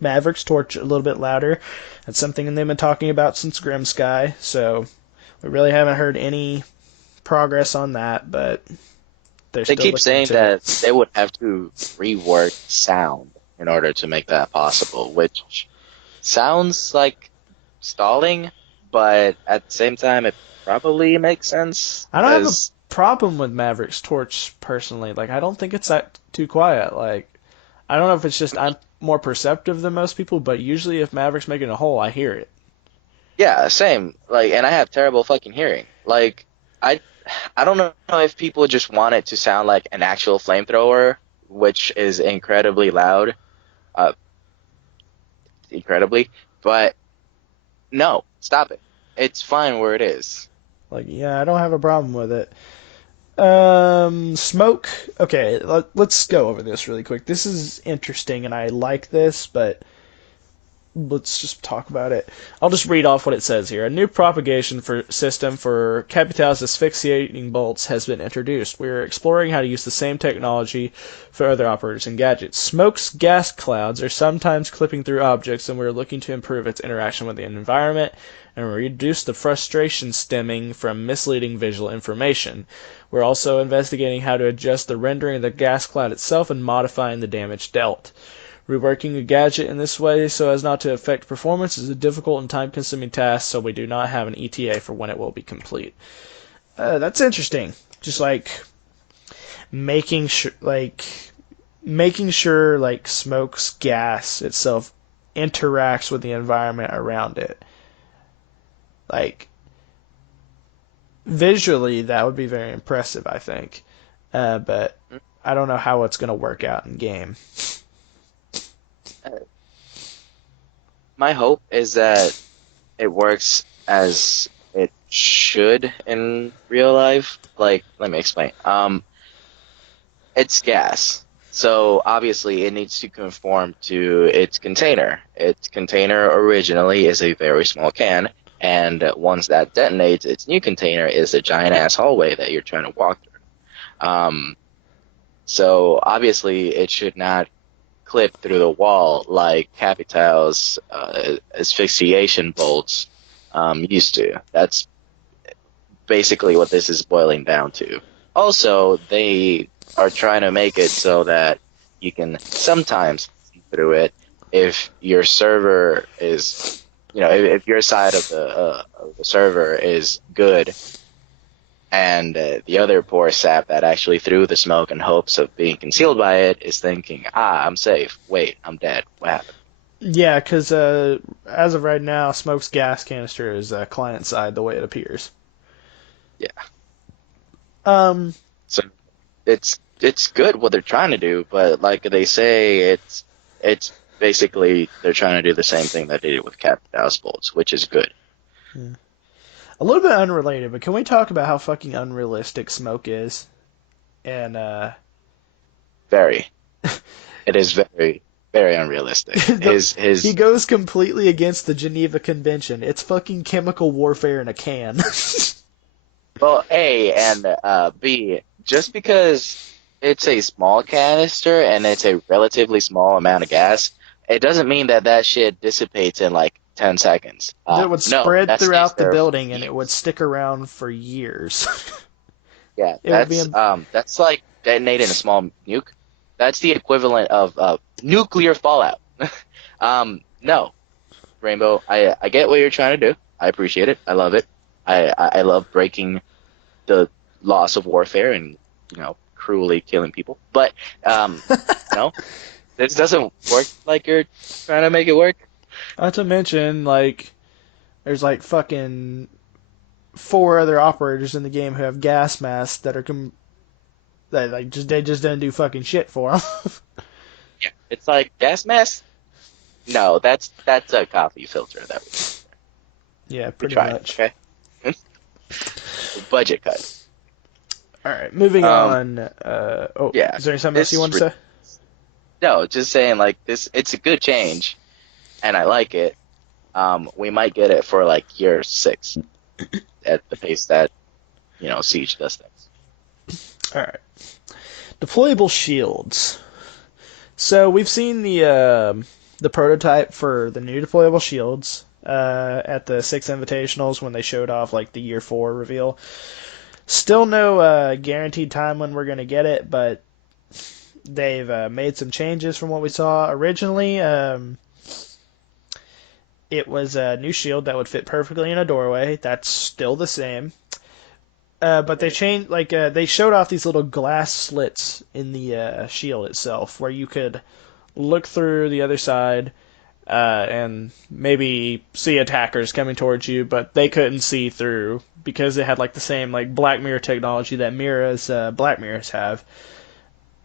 Mavericks Torch a little bit louder. That's something they've been talking about since Grim Sky, so we really haven't heard any progress on that, but they're They still keep looking saying into that it. they would have to rework sound in order to make that possible, which sounds like stalling, but at the same time, it probably makes sense I don't have a because problem with Mavericks Torch personally. Like I don't think it's that too quiet. Like I don't know if it's just I'm more perceptive than most people, but usually if Maverick's making a hole, I hear it. yeah, same. Like, and I have terrible fucking hearing. Like, I I don't know if people just want it to sound like an actual flamethrower, which is incredibly loud, uh, incredibly, but no, stop it. It's fine where it is. Like yeah, I don't have a problem with it. Smoke. Okay, let's go over this really quick. This is interesting, and I like this, but let's just talk about it. I'll just read off what it says here. A new propagation system for Capital's asphyxiating bolts has been introduced. We are exploring how to use the same technology for other operators and gadgets. Smoke's gas clouds are sometimes clipping through objects, and we are looking to improve its interaction with the environment and reduce the frustration stemming from misleading visual information. We're also investigating how to adjust the rendering of the gas cloud itself and modifying the damage dealt. Reworking a gadget in this way so as not to affect performance is a difficult and time-consuming task, so we do not have an ETA for when it will be complete. That's interesting. Just like making sure, like smoke's gas itself interacts with the environment around it. Like visually, that would be very impressive, I think. But I don't know how it's going to work out in game. My hope is that it works as it should in real life. Like, let me explain. It's gas. So obviously it needs to conform to its container. Its container originally is a very small can, and once that detonates, its new container is a giant ass hallway that you're trying to walk through. So obviously it should not clip through the wall like Capital's asphyxiation bolts used to. That's basically what this is boiling down to. Also, they are trying to make it so that you can sometimes see through it if your server is, if your side of the server is good, and the other poor sap that actually threw the smoke in hopes of being concealed by it is thinking, I'm safe. Wait, I'm dead. What happened? Yeah, because as of right now, Smoke's gas canister is client side the way it appears. Yeah. Um, So it's good what they're trying to do, but like they say, it's basically they're trying to do the same thing that they did with Capital's bolts, which is good. a little bit unrelated, but can we talk about how fucking unrealistic Smoke is? And Very. It is very, very unrealistic. He His goes completely against the Geneva Convention. It's fucking chemical warfare in a can. Well, A and B, just because it's a small canister and it's a relatively small amount of gas, it doesn't mean that that shit dissipates in like 10 seconds. That would No, spread that stays throughout the there for building and it would years. stick around for years. Yeah, It would be that's like detonating a small nuke. That's the equivalent of nuclear fallout. No, Rainbow, I get what you're trying to do. I appreciate it. I love it. I love breaking the laws of warfare and cruelly killing people. But no, this doesn't work like you're trying to make it work. not to mention like there's like fucking four other operators in the game who have gas masks that are that like just they just didn't do fucking shit for them. Yeah, it's like gas mask. No, that's a coffee filter that Yeah, we pretty tried. much. Okay, budget cut. All right, moving Um, on. Oh, yeah, is there something else this you is want to say? no, just saying like this. It's a good change, and I like it. We might get it for like year 6 at the pace that Siege does things. All right, deployable shields. So we've seen the prototype for the new deployable shields at the Six Invitationals when they showed off like the year 4 reveal. Still no guaranteed time when we're gonna get it, but they've made some changes from what we saw originally. It was a new shield that would fit perfectly in a doorway. That's still the same. But they changed, like, they showed off these little glass slits in the shield itself where you could look through the other side and maybe see attackers coming towards you, but they couldn't see through because it had, like, the same, like, Black Mirror technology that Mira's Black Mirrors have.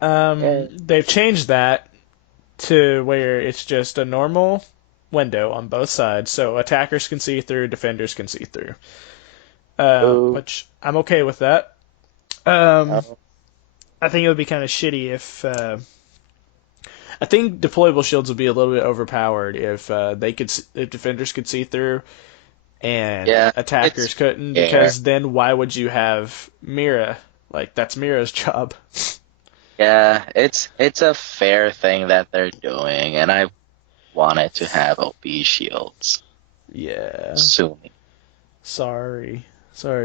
Yeah. They've changed that to where it's just a normal window on both sides, so attackers can see through, defenders can see through. Boo. Which I'm okay with that. Um, Oh, I think it would be kind of shitty if I think deployable shields would be a little bit overpowered if if defenders could see through and yeah, it's attackers couldn't, fair. because then why would you have Mira? Like that's Mira's job. Yeah, it's a fair thing that they're doing, and I wanted to have OP shields Yeah. soon. Sorry,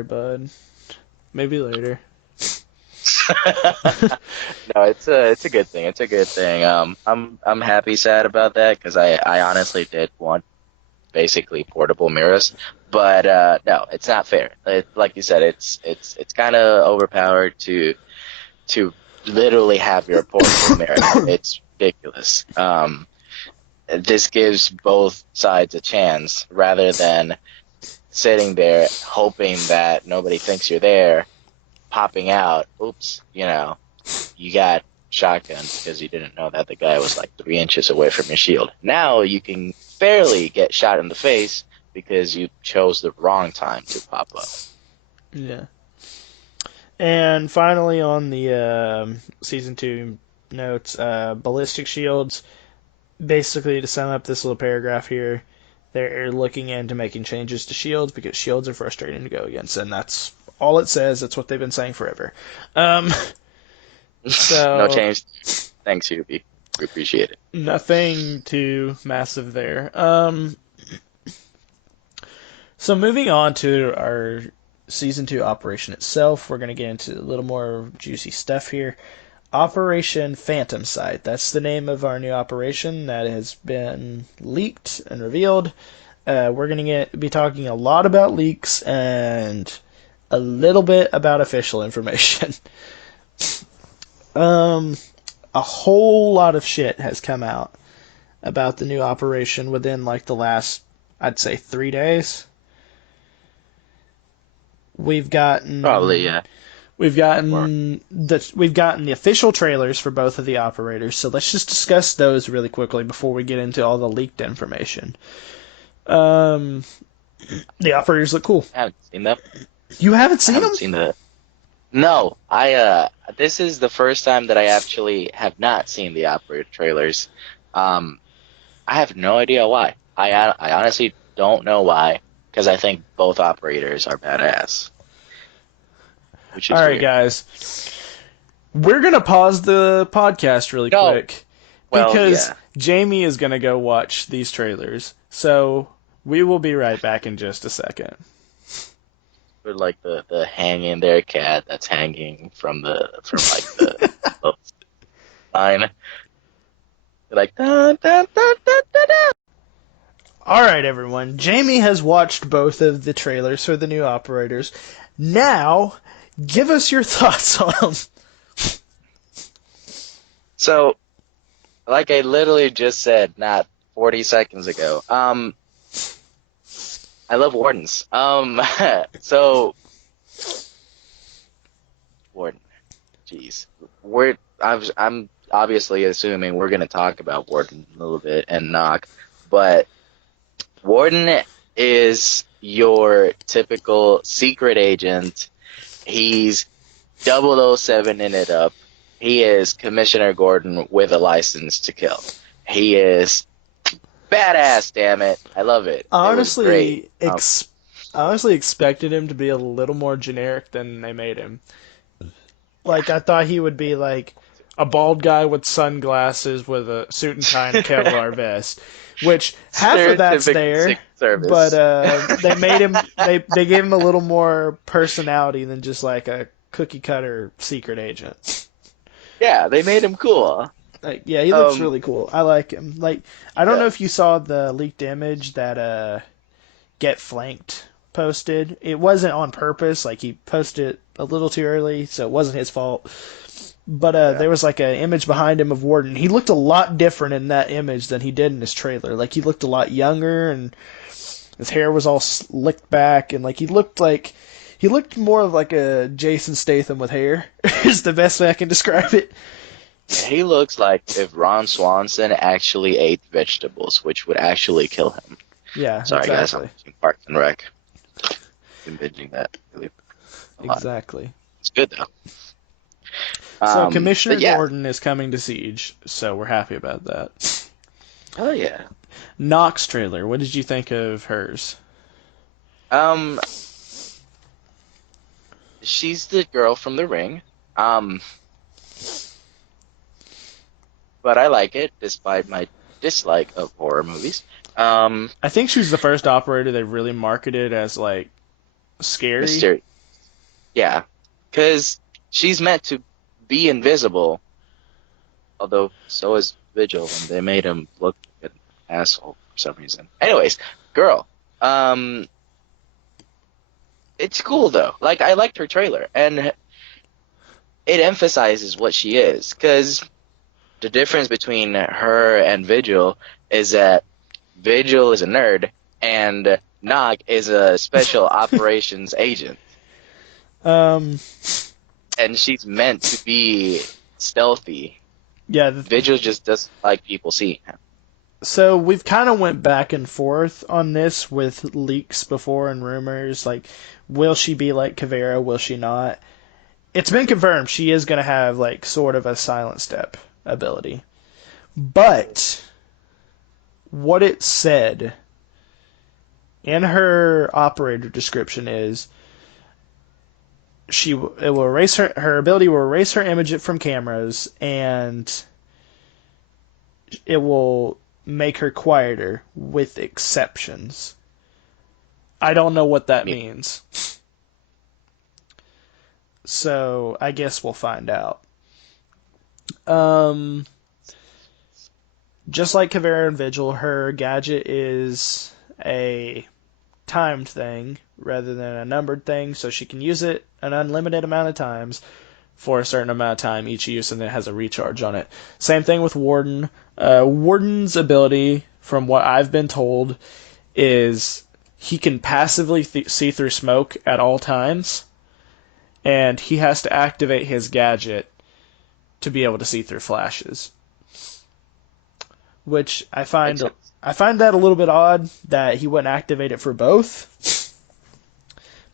bud. Maybe later. No, it's a good thing. It's a good thing. I'm happy, sad about that because I honestly did want basically portable mirrors, but no, it's not fair. Like you said, it's kind of overpowered to literally have your portable mirror. It's ridiculous. This gives both sides a chance rather than sitting there hoping that nobody thinks you're there, popping out. Oops, you got shotgun because you didn't know that the guy was like 3 inches away from your shield. Now you can fairly get shot in the face because you chose the wrong time to pop up. Yeah. And finally, on the season 2 notes, ballistic shields. Basically, to sum up this little paragraph here, they're looking into making changes to shields because shields are frustrating to go against, and that's all it says. That's what they've been saying forever. Um, No so change. Thanks, Yubi. We appreciate it. nothing too massive there. So moving on to our season 2 operation itself, we're going to get into a little more juicy stuff here. Operation Phantom Sight. That's the name of our new operation that has been leaked and revealed. We're going to be talking a lot about leaks and a little bit about official information. um, a whole lot of shit has come out about the new operation within like the last, I'd say, 3 days. We've Probably, gotten yeah. We've More. gotten the official trailers for both of the operators, so let's just discuss those really quickly before we get into all the leaked information. Um, the operators look cool. I haven't seen them. You haven't I seen them? haven't seen the. No, this is the first time that I actually have not seen the operator trailers. Um, I have no idea why. I honestly don't know why, because I think both operators are badass, which All is right, weird. guys. We're going to pause the podcast really No, quick well, because yeah, Jamie is going to go watch these trailers. So we will be right back in just a second. with like the hanging there cat that's hanging from like the line, like dun, dun, dun, dun, dun, dun. All right, everyone. Jamie has watched both of the trailers for the new operators. Now, give us your thoughts on them. So, like I literally just said, not 40 seconds ago. I love wardens. So warden, jeez, I'm obviously assuming we're gonna talk about warden a little bit and knock, but warden is your typical secret agent. He's 007 in it up. He is Commissioner Gordon with a license to kill. He is badass, damn it. I love it. It was great. Honestly, I honestly expected him to be a little more generic than they made him. Like, I thought he would be like a bald guy with sunglasses with a suit and tie and a Kevlar vest, which half of that's Stereotypical there, Secret but Service. they made him they gave him a little more personality than just like a cookie cutter secret agent. Yeah, they made him cool. Like, yeah, he looks Um, really cool. I like him. Like, I don't know if you yes. saw the leaked image that Get Flanked posted. It wasn't on purpose. Like, he posted it a little too early, so it wasn't his fault. But Yeah. there was like an image behind him of Warden. He looked a lot different in that image than he did in his trailer. Like, he looked a lot younger, and his hair was all slicked back, and he looked more of like a Jason Statham with hair. Is the best way I can describe it. Yeah, he looks like if Ron Swanson actually ate vegetables, which would actually kill him. Yeah, Sorry, guys, I'm exactly, watching Parks and Rec. Been binging that really a lot. exactly. It's good though. So But Commissioner yeah. Gordon is coming to Siege, so we're happy about that. Oh yeah. Nox trailer. What did you think of hers? Um, she's the girl from The Ring. Um, but I like it despite my dislike of horror movies. Um, I think she was the first operator they really marketed as like scary. Mystery. Yeah, because she's meant to be invisible, although so is Vigil, and they made him look like an asshole for some reason. Anyways, girl. Um, it's cool though. Like I liked her trailer, and it emphasizes what she is. Because the difference between her and Vigil is that Vigil is a nerd, and Nog is a special operations agent, Um, and she's meant to be stealthy. yeah. Vigil just doesn't like people seeing him. So we've kind of went back and forth on this with leaks before and rumors. Like, will she be like Kavera? Will she not? It's been confirmed she is going to have like sort of a silent step ability. But what it said in her operator description is it will erase her ability will erase her image from cameras, and it will make her quieter with exceptions. I don't know what I that mean, means. So I guess we'll find out. Um, just like Kavera and Vigil, her gadget is a timed thing rather than a numbered thing, so she can use it an unlimited amount of times for a certain amount of time each use, and it has a recharge on it. Same thing with Warden. Warden's ability, from what I've been told, is he can passively see through smoke at all times, and he has to activate his gadget to be able to see through flashes. Which makes sense. I find that a little bit odd that he wouldn't activate it for both,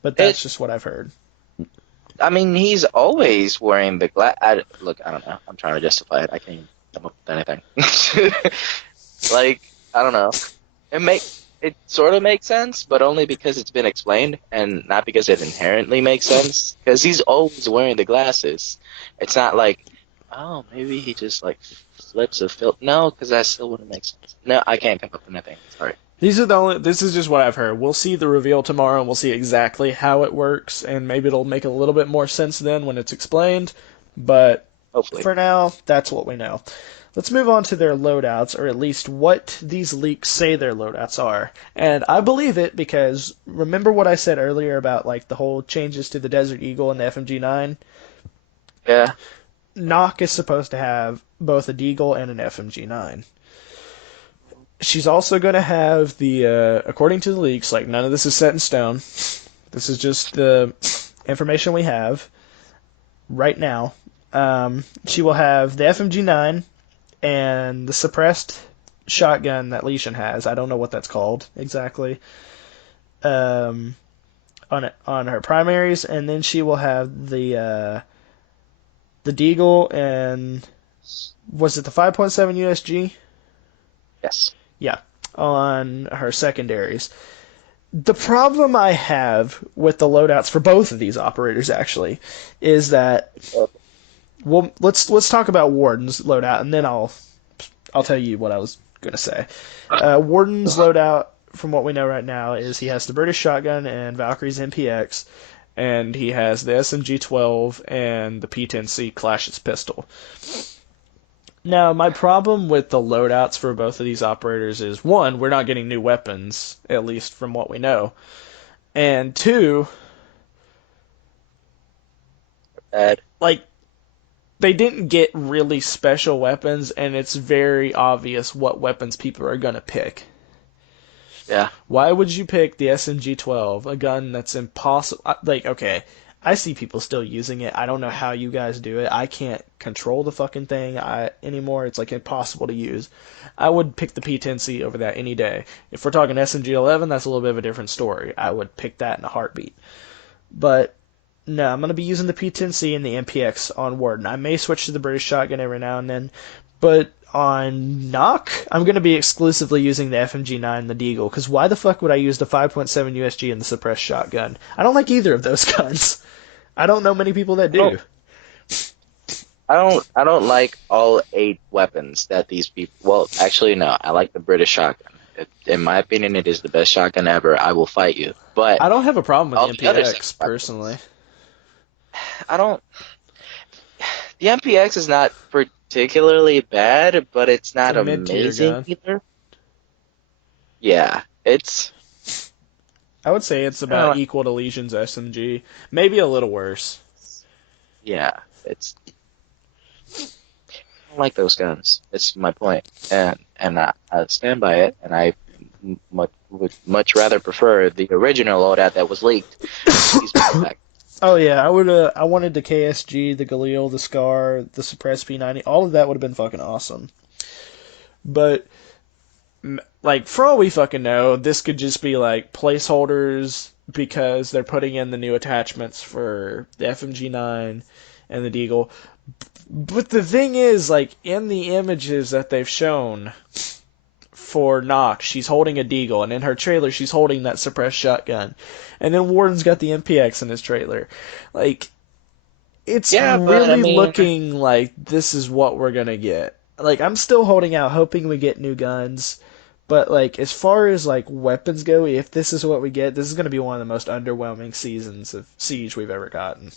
but It that's just what I've heard. I mean, he's always wearing the glass. Look, I don't know. I'm trying to justify it. I can't come up with anything. Like, I don't know. It sort of makes sense, but only because it's been explained, and not because it inherently makes sense. Because he's always wearing the glasses. It's not like, oh, maybe he just like flips a filter. No, because that still wouldn't make sense. No, I can't come up with anything. Sorry. This is just what I've heard. We'll see the reveal tomorrow, and we'll see exactly how it works, and maybe it'll make a little bit more sense then when it's explained. But Hopefully. for now, that's what we know. Let's move on to their loadouts, or at least what these leaks say their loadouts are. And I believe it because remember what I said earlier about like the whole changes to the Desert Eagle and the FMG9? Yeah. Nokk is supposed to have both a Deagle and an FMG9. She's also going to have according to the leaks, like none of this is set in stone. This is just the information we have right now. She will have the FMG9 and the suppressed shotgun that Leishan has. I don't know what that's called exactly. On her primaries, and then she will have the Deagle and was it the 5.7 USG? Yes. Yeah, on her secondaries. The problem I have with the loadouts for both of these operators actually is that well, let's talk about Warden's loadout, and then I'll tell you what I was gonna say. Warden's loadout, from what we know right now, is he has the British shotgun and Valkyrie's MPX, and he has the SMG-12 and the P10C Clash's pistol. Now, my problem with the loadouts for both of these operators is, one, we're not getting new weapons, at least from what we know, and two, Bad. like, they didn't get really special weapons, and it's very obvious what weapons people are going to pick. Yeah. Why would you pick the SMG-12, a gun that's impossible? Like, okay, I see people still using it. I don't know how you guys do it. I can't control the fucking thing anymore. It's like impossible to use. I would pick the P10C over that any day. If we're talking SMG-11, that's a little bit of a different story. I would pick that in a heartbeat. But no, I'm going to be using the P10C and the MPX on Warden. I may switch to the British shotgun every now and then, but on Nokk, I'm going to be exclusively using the FMG9 and the Deagle, because why the fuck would I use the 5.7 USG and the suppressed shotgun? I don't like either of those guns. I don't know many people that do. I don't like all 8 weapons that these people. Well, actually, no. I like the British shotgun. In my opinion, it is the best shotgun ever. I will fight you. But I don't have a problem with all the the other MPX, 6 personally. I don't. The MPX is not particularly bad, but it's It's a not mid-tier amazing gun. either. Yeah, it's. I would say it's I don't about know, equal to Legion's SMG. Maybe a little worse. yeah, it's. I don't like those guns. It's my point, and I stand by it. And I would much rather prefer the original loadout that was leaked. These people back. Oh yeah, I would. I wanted the KSG, the Galil, the Scar, the suppressed P90. All of that would have been fucking awesome. But like, for all we fucking know, this could just be like placeholders because they're putting in the new attachments for the FMG9 and the Deagle. But the thing is, like, in the images that they've shown for Nokk, she's holding a Deagle, and in her trailer, she's holding that suppressed shotgun. And then Warden's got the MPX in his trailer. Like, it's Yeah, but I really mean, looking like this is what we're gonna get. Like, I'm still holding out, hoping we get new guns. But, like, as far as, like, weapons go, if this is what we get, this is gonna be one of the most underwhelming seasons of Siege we've ever gotten.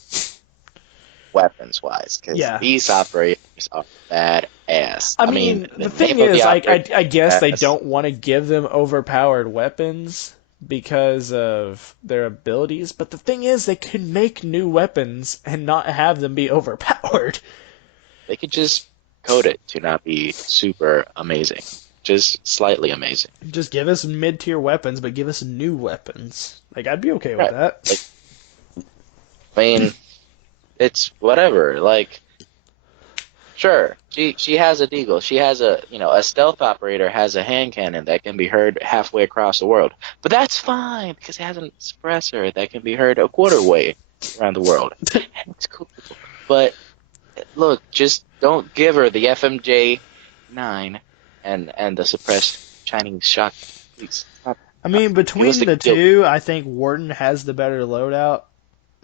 weapons wise, because Yeah. these operators are badass. I I mean, mean, the the thing name of the is, operator I guess they is don't want to give them overpowered weapons because of their abilities, but the thing is, they could make new weapons and not have them be overpowered. they could just code it to not be super amazing, just slightly amazing. Just give us mid-tier weapons, but give us new weapons. Like, I'd be okay with Right. that. Like, I mean, it's whatever. Like, sure, she has a deagle. She has a stealth operator has a hand cannon that can be heard halfway across the world. But that's fine because it has a suppressor that can be heard a quarter way. around the world. And it's cool. But look, just don't give her the FMJ9 and the suppressed Chinese shotgun. Please. I mean, Give us between the the kill. two, I think Warden has the better loadout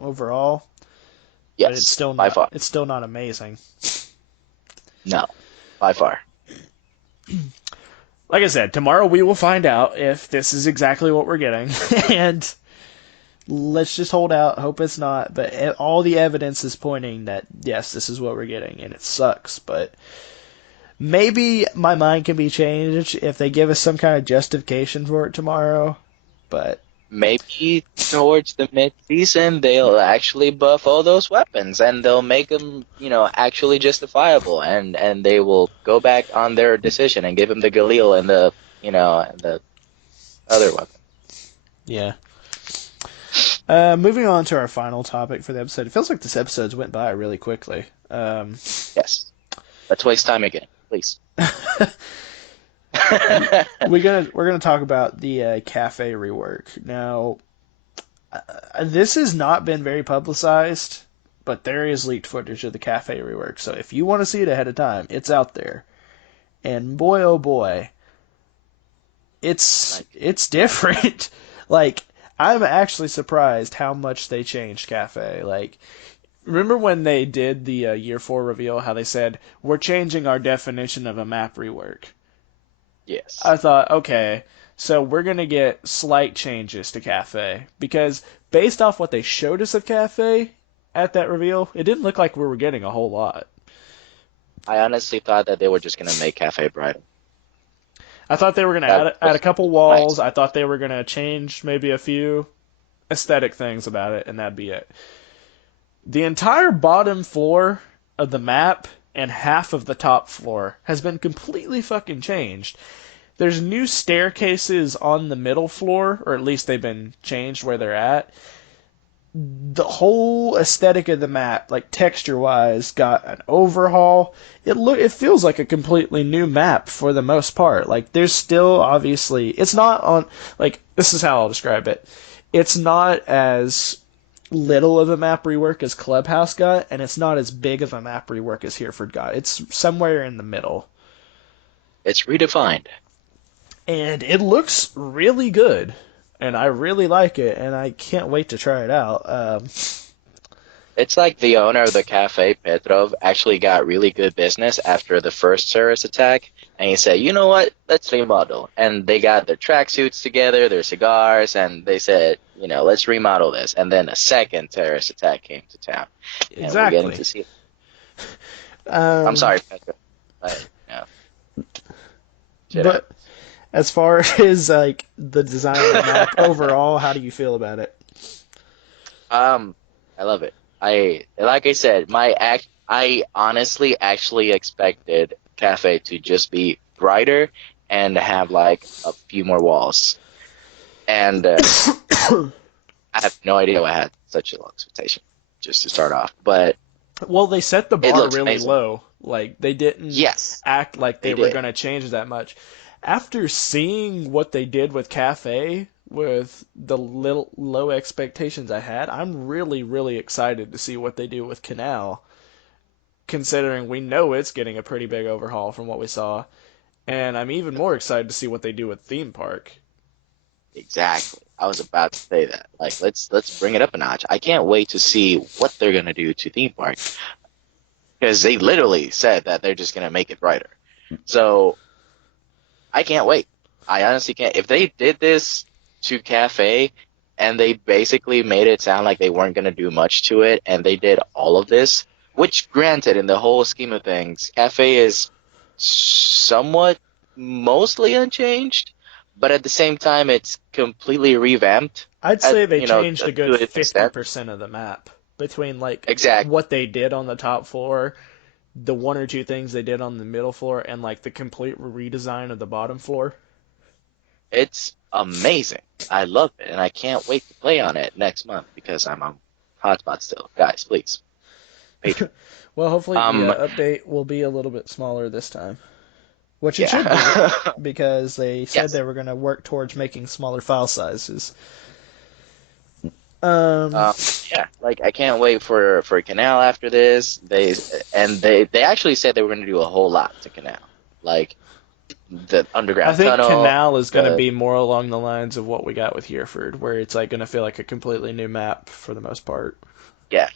overall, but Yes, by far. it's still not amazing. No, by far. Like I said, tomorrow we will find out if this is exactly what we're getting, and let's just hold out, hope it's not. But all the evidence is pointing that yes, this is what we're getting, and it sucks. But maybe my mind can be changed if they give us some kind of justification for it tomorrow. But Maybe towards the mid-season they'll actually buff all those weapons and they'll make them, actually justifiable and they will go back on their decision and give him the Galil and the other weapon. yeah. Moving on to our final topic for the episode. It feels like this episode's went by really quickly. Yes. Let's waste time again, please. we're gonna talk about the cafe rework. Now, this has not been very publicized, but there is leaked footage of the cafe rework. So if you want to see it ahead of time, it's out there. And boy, oh boy, it's different. Like, I'm actually surprised how much they changed cafe. Like, remember when they did the year 4 reveal? How they said we're changing our definition of a map rework. Yes. I thought, okay, so we're going to get slight changes to Cafe. Because based off what they showed us of Cafe at that reveal, it didn't look like we were getting a whole lot. I honestly thought that they were just going to make Cafe brighter. I thought they were going to add a couple walls. Nice. I thought they were going to change maybe a few aesthetic things about it, and that'd be it. The entire bottom floor of the map and half of the top floor has been completely fucking changed. There's new staircases on the middle floor, or at least they've been changed where they're at. The whole aesthetic of the map, like texture-wise, got an overhaul. It feels like a completely new map for the most part. Like, there's still, obviously, it's not on, like, this is how I'll describe it. It's not as little of a map rework as Clubhouse got, and it's not as big of a map rework as Hereford got. It's somewhere in the middle. It's redefined. And it looks really good, and I really like it, and I can't wait to try it out. It's like the owner of the cafe, Petrov, actually got really good business after the first terrorist attack, and he said, you know what, let's remodel. And they got their tracksuits together, their cigars, and they said, let's remodel this. And then a second terrorist attack came to town. And exactly. we're getting to see it. I'm sorry, Petrov. But as far as like the design of the map overall, how do you feel about it? I love it. Like I said, I honestly actually expected Cafe to just be brighter and have like a few more walls. And I have no idea why I had such a low expectation just to start off. But well, they set the bar really amazing. low. Like, they didn't act like they were going to change that much. After seeing what they did with Cafe, with the little low expectations I had, I'm really, really excited to see what they do with Canal, considering we know it's getting a pretty big overhaul from what we saw. And I'm even more excited to see what they do with Theme Park. Exactly. I was about to say that. Like, let's bring it up a notch. I can't wait to see what they're going to do to Theme Park. Because they literally said that they're just going to make it brighter. So, I can't wait. I honestly can't. If they did this to Cafe and they basically made it sound like they weren't going to do much to it and they did all of this, which granted, in the whole scheme of things, Cafe is somewhat mostly unchanged, but at the same time, it's completely revamped. I'd say they changed a good 50% of the map between like what they did on the top floor, the one or two things they did on the middle floor, and like the complete redesign of the bottom floor. It's amazing. I love it, and I can't wait to play on it next month because I'm on hotspot still. Guys, please. Well, hopefully the update will be a little bit smaller this time. Which it should be, because they said they were going to work towards making smaller file sizes. Yeah, like I can't wait for Canal after this. They actually said they were going to do a whole lot to Canal, like the I underground think tunnel. Canal is going to The be more along the lines of what we got with Hereford, where it's like going to feel like a completely new map for the most part. Yeah,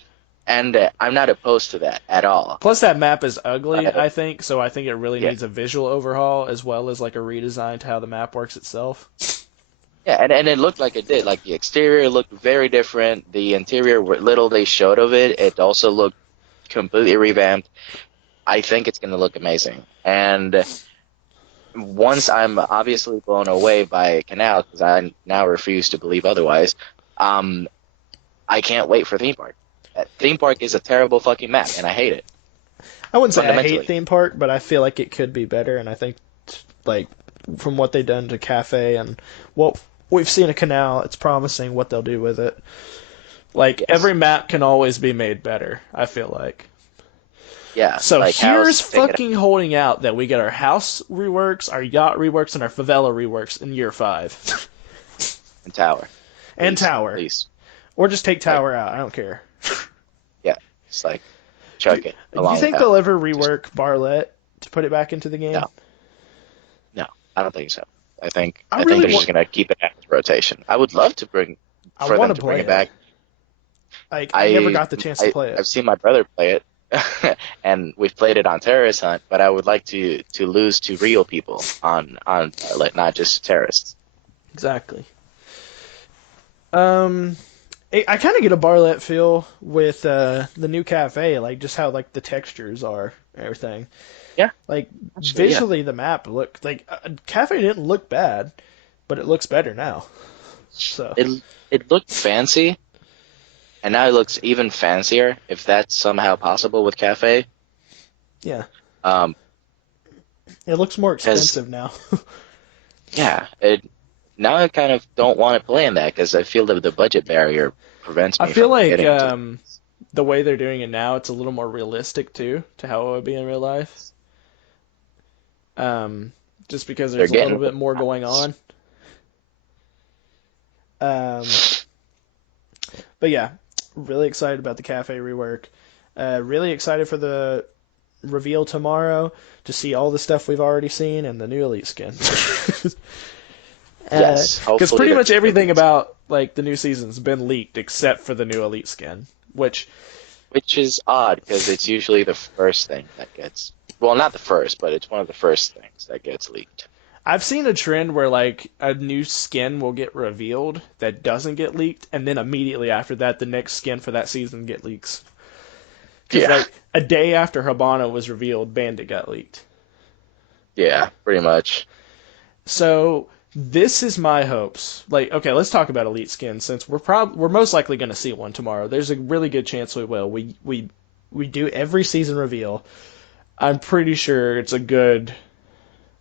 and I'm not opposed to that at all. Plus, that map is ugly, Uh, I think, so I think it really yeah, needs a visual overhaul as well as like a redesign to how the map works itself. yeah, and it looked like it did. Like the exterior looked very different. The interior, what little they showed of it, it also looked completely revamped. I think it's going to look amazing. And once I'm obviously blown away by Canal, because I now refuse to believe otherwise, um, I can't wait for Theme Park. Theme Park is a terrible fucking map, and I hate it I wouldn't say I hate fundamentally. theme park, but I feel like it could be better, and I think like from what they've done to Cafe and what we've seen at Canal, it's promising what they'll do with it. Like Yes, every map can always be made better, I feel like. yeah, So like here's House, take it fucking holding out that we get our house reworks, our yacht reworks, and our favela reworks in year 5. and Tower, And please, Tower. please, Or just take like, Tower out, I don't care. yeah, it's like Do, chuck it do you along with think House. they'll ever Just rework Barlett to put it back into the game? no, no, I don't think so. I I think really they're want just gonna keep it as rotation. I would love to bring I for want them to to bring play it it. back. Like I never I got the chance to play it. I've seen my brother play it, and we've played it on Terrorist Hunt. But I would like to lose to real people on like not just terrorists. Exactly. Um, I kind of get a Barlett feel with the new cafe, like just how like the textures are, and everything. Yeah, Like actually, yeah. visually, the map look like cafe didn't look bad, but it looks better now. So It looked fancy, and now it looks even fancier. If that's somehow possible with Cafe, yeah, um, it looks more because expensive now. yeah, it now I kind of don't want to play in that because I feel that the budget barrier prevents I me feel from like getting into. the way they're doing it now, it's a little more realistic too to how it would be in real life. Um, just because They're there's a little getting bit more going on. Um, but yeah, really excited about the cafe rework. Really excited for the reveal tomorrow to see all the stuff we've already seen and the new elite skin. yes. Because Hopefully pretty they're much everything released, about like the new season's been leaked except for the new elite skin, which which is odd because it's usually the first thing that gets well, not the first, but it's one of the first things that gets leaked. I've seen a trend where like a new skin will get revealed that doesn't get leaked, and then immediately after that, the next skin for that season get leaks. Because Yeah, like a day after Habana was revealed, Bandit got leaked. yeah, pretty much. So this is my hopes. Like, okay, let's talk about elite skins since we're most likely going to see one tomorrow. There's a really good chance we will. We do every season reveal. I'm pretty sure it's a good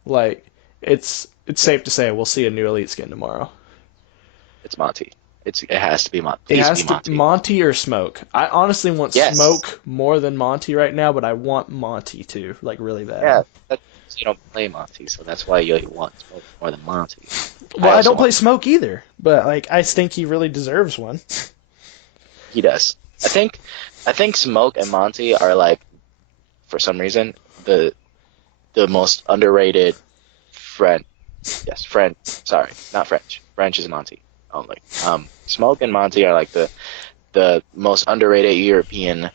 like it's safe to say we'll see a new elite skin tomorrow. It's Monty. It has to be Monty. It Please has be to Monty. Monty or Smoke. I honestly want Yes. Smoke more than Monty right now, but I want Monty too, like really Yeah, bad. that's you don't play Monty, so that's why you want Smoke more than Monty. I Well, I also don't want play Smoke either, but like I think he really deserves one. he does. I think Smoke and Monty are like for some reason the most underrated French. Yes, French. Sorry, not French. French is Monty only. Smoke and Monty are like the most underrated European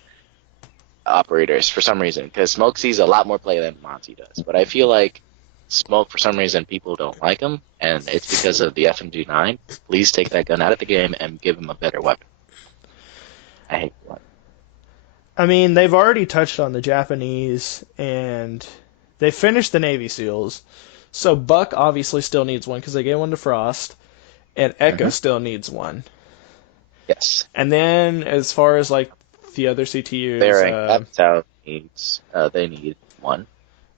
operators for some reason because Smoke sees a lot more play than Monty does. But I feel like Smoke for some reason people don't like him, and it's because of the FMG9. Please take that gun out of the game and give him a better weapon. I hate the weapon. I mean, they've already touched on the Japanese and they finished the Navy SEALs. So Buck obviously still needs one because they gave one to Frost, and Ekko Hmm. still needs one. Yes, And then as far as like the other CTUs, Bearing Capital needs they need one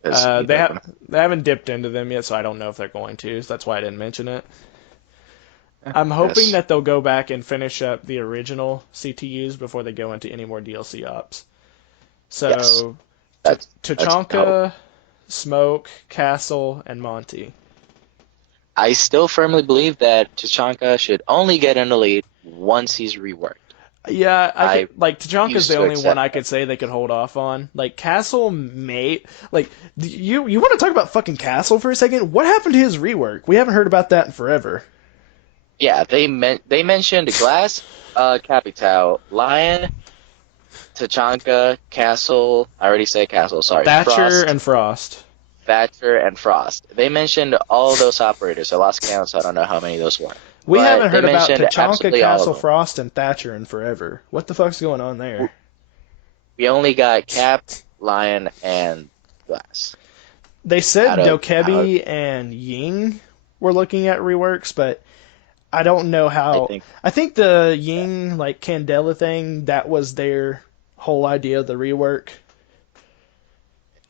because uh, they neither of have them. they haven't dipped into them yet, so I don't know if they're going to. So that's why I didn't mention it. Yeah, I'm hoping yes, that they'll go back and finish up the original CTUs before they go into any more DLC ops. yes. So, That's the hope. Tachanka, Smoke, Castle, and Monty. I still firmly believe that Tachanka should only get an elite once he's reworked. Yeah, I could I like Tachanka's used the to only one accept I that. could say they could hold off on. Like Castle may like you want to talk about fucking Castle for a second? What happened to his rework? We haven't heard about that in forever. Yeah, they mentioned Glass, Capital, Lion, Tachanka, Castle. I already said Castle. Sorry, Thatcher Frost, and Frost. Thatcher, and Frost. They mentioned all those operators. I lost count, so I don't know how many those were. We haven't But they heard about mentioned Tachanka, absolutely all of Castle, them. Frost, and Thatcher in forever. What the fuck's going on there? We only got Cap, Lion, and Glass They out said of out. Dokebi and Ying were looking at reworks, but I don't know I how. think I think the Ying like Candela thing that was their whole idea of the rework,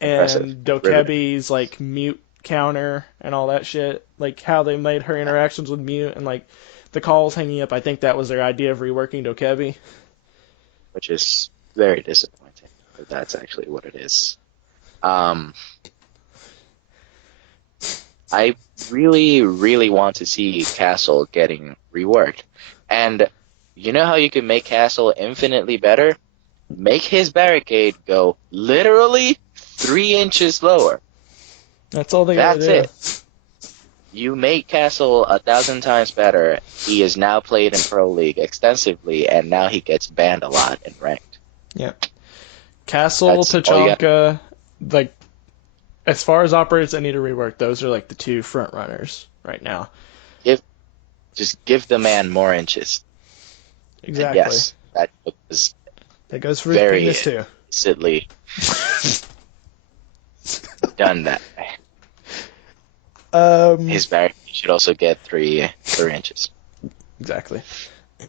impressive, and riveting. Dokebi's like mute counter and all that shit, like how they made her interactions with mute and like the calls hanging up. I think that was their idea of reworking Dokebi. Which is very disappointing. But that's actually what it is. Um, I really, really want to see Castle getting reworked. And you know how you can make Castle infinitely better? Make his barricade go literally 3 inches lower. That's all they gotta That's do. it. You make Castle 1,000 times better. He is now played in Pro League extensively, and now he gets banned a lot in ranked. Yeah, Castle, That's all you got. Tachanka, like as far as operators that need to rework, those are like the two front runners right now. Give, just give the man more inches. And Exactly. yes, that was That goes for his very penis too. explicitly done that way. Um, His barricade should also get 3 inches. exactly. Is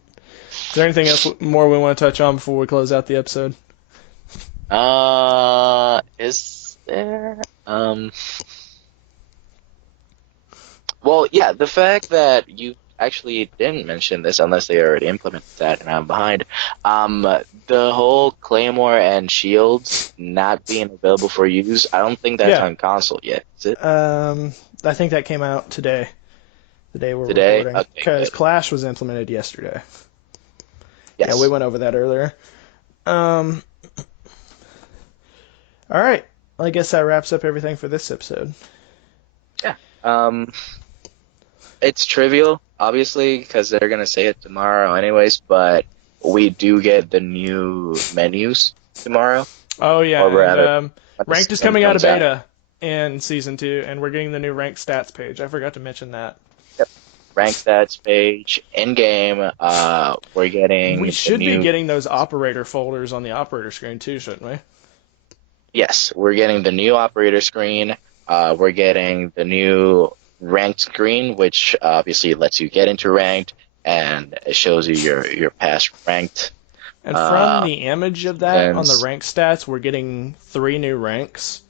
there anything else more we want to touch on before we close out the episode? Is there? Well, yeah, the fact that you actually didn't mention this, unless they already implemented that and I'm behind, the whole Claymore and Shields not being available for use, I don't think that's Yeah. on console yet, is it? I think that came out today, the day we're Today? recording, Okay, because good. Clash was implemented yesterday. Yeah, we Yes. went over that earlier. Um, all right. Well, I guess that wraps up everything for this episode. Yeah. It's trivial, obviously, because they're gonna say it tomorrow anyways, but we do get the new menus tomorrow, Oh yeah, or and rather, Ranked is when it coming out of comes out. beta in season 2, and we're getting the new ranked stats page. I forgot to mention that. Yep. Rank stats page in game. We're We getting the should be new. getting those operator folders on the operator screen too, shouldn't we? Yes, we're getting the new operator screen. We're getting the new ranked screen, which obviously lets you get into ranked, and it shows you your past ranked And from uh, the image of that on the seasons. rank stats, we're getting 3 new ranks.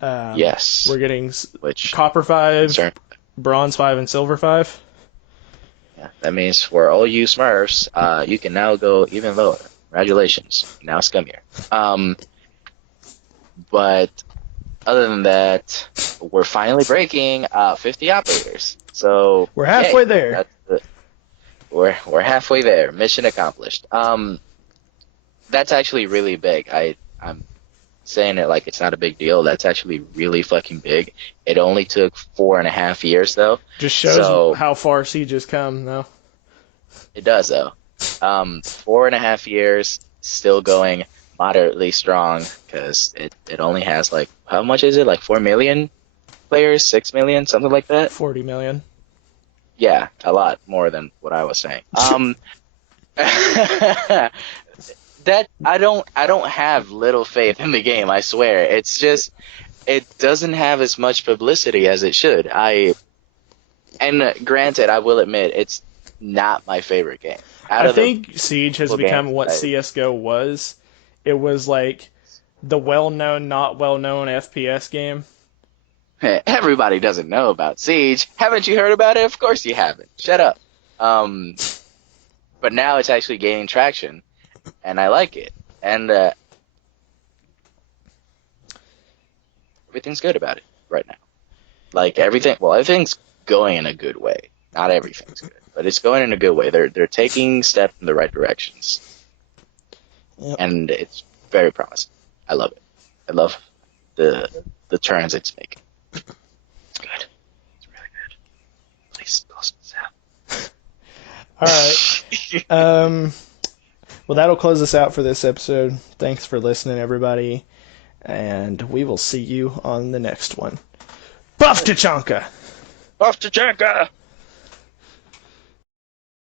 Yes, We're getting which Copper 5, concern. Bronze 5, and Silver 5. Yeah, that means for all you Smurfs, you can now go even lower. Congratulations, now scummier. But other than that, we're finally breaking 50 operators. So We're yay, halfway there. we're halfway there. Mission accomplished. That's actually really big. I'm saying it like it's not a big deal. That's actually really fucking big. It only took 4.5 years though. Just shows So how far Siege has come, though. it does though. 4.5 years, still going moderately strong because it only has like how much is it? Like 4 million players, 6 million, something like that. 40 million. Yeah, a lot more than what I was saying. That I don't have little faith in the game. I swear, it's just it doesn't have as much publicity as it should. And granted, I will admit it's not my favorite game out I of the think Siege has couple games become what that CSGO was. It was like the well-known, not well-known FPS game. everybody doesn't know about Siege. Haven't you heard about it? Of course you haven't. Shut up. Um, but now it's actually gaining traction, and I like it. And everything's good about it right now. Like everything, well, everything's going in a good way. Not everything's good, but it's going in a good way. They're taking steps in the right directions. Yep. and it's very promising. I love it. I love the turns it's making. It's good. It's really good. Please close this out. All right. Well, that'll close us out for this episode. Thanks for listening, everybody, and we will see you on the next one. Buff Tachanka! Off to Janka!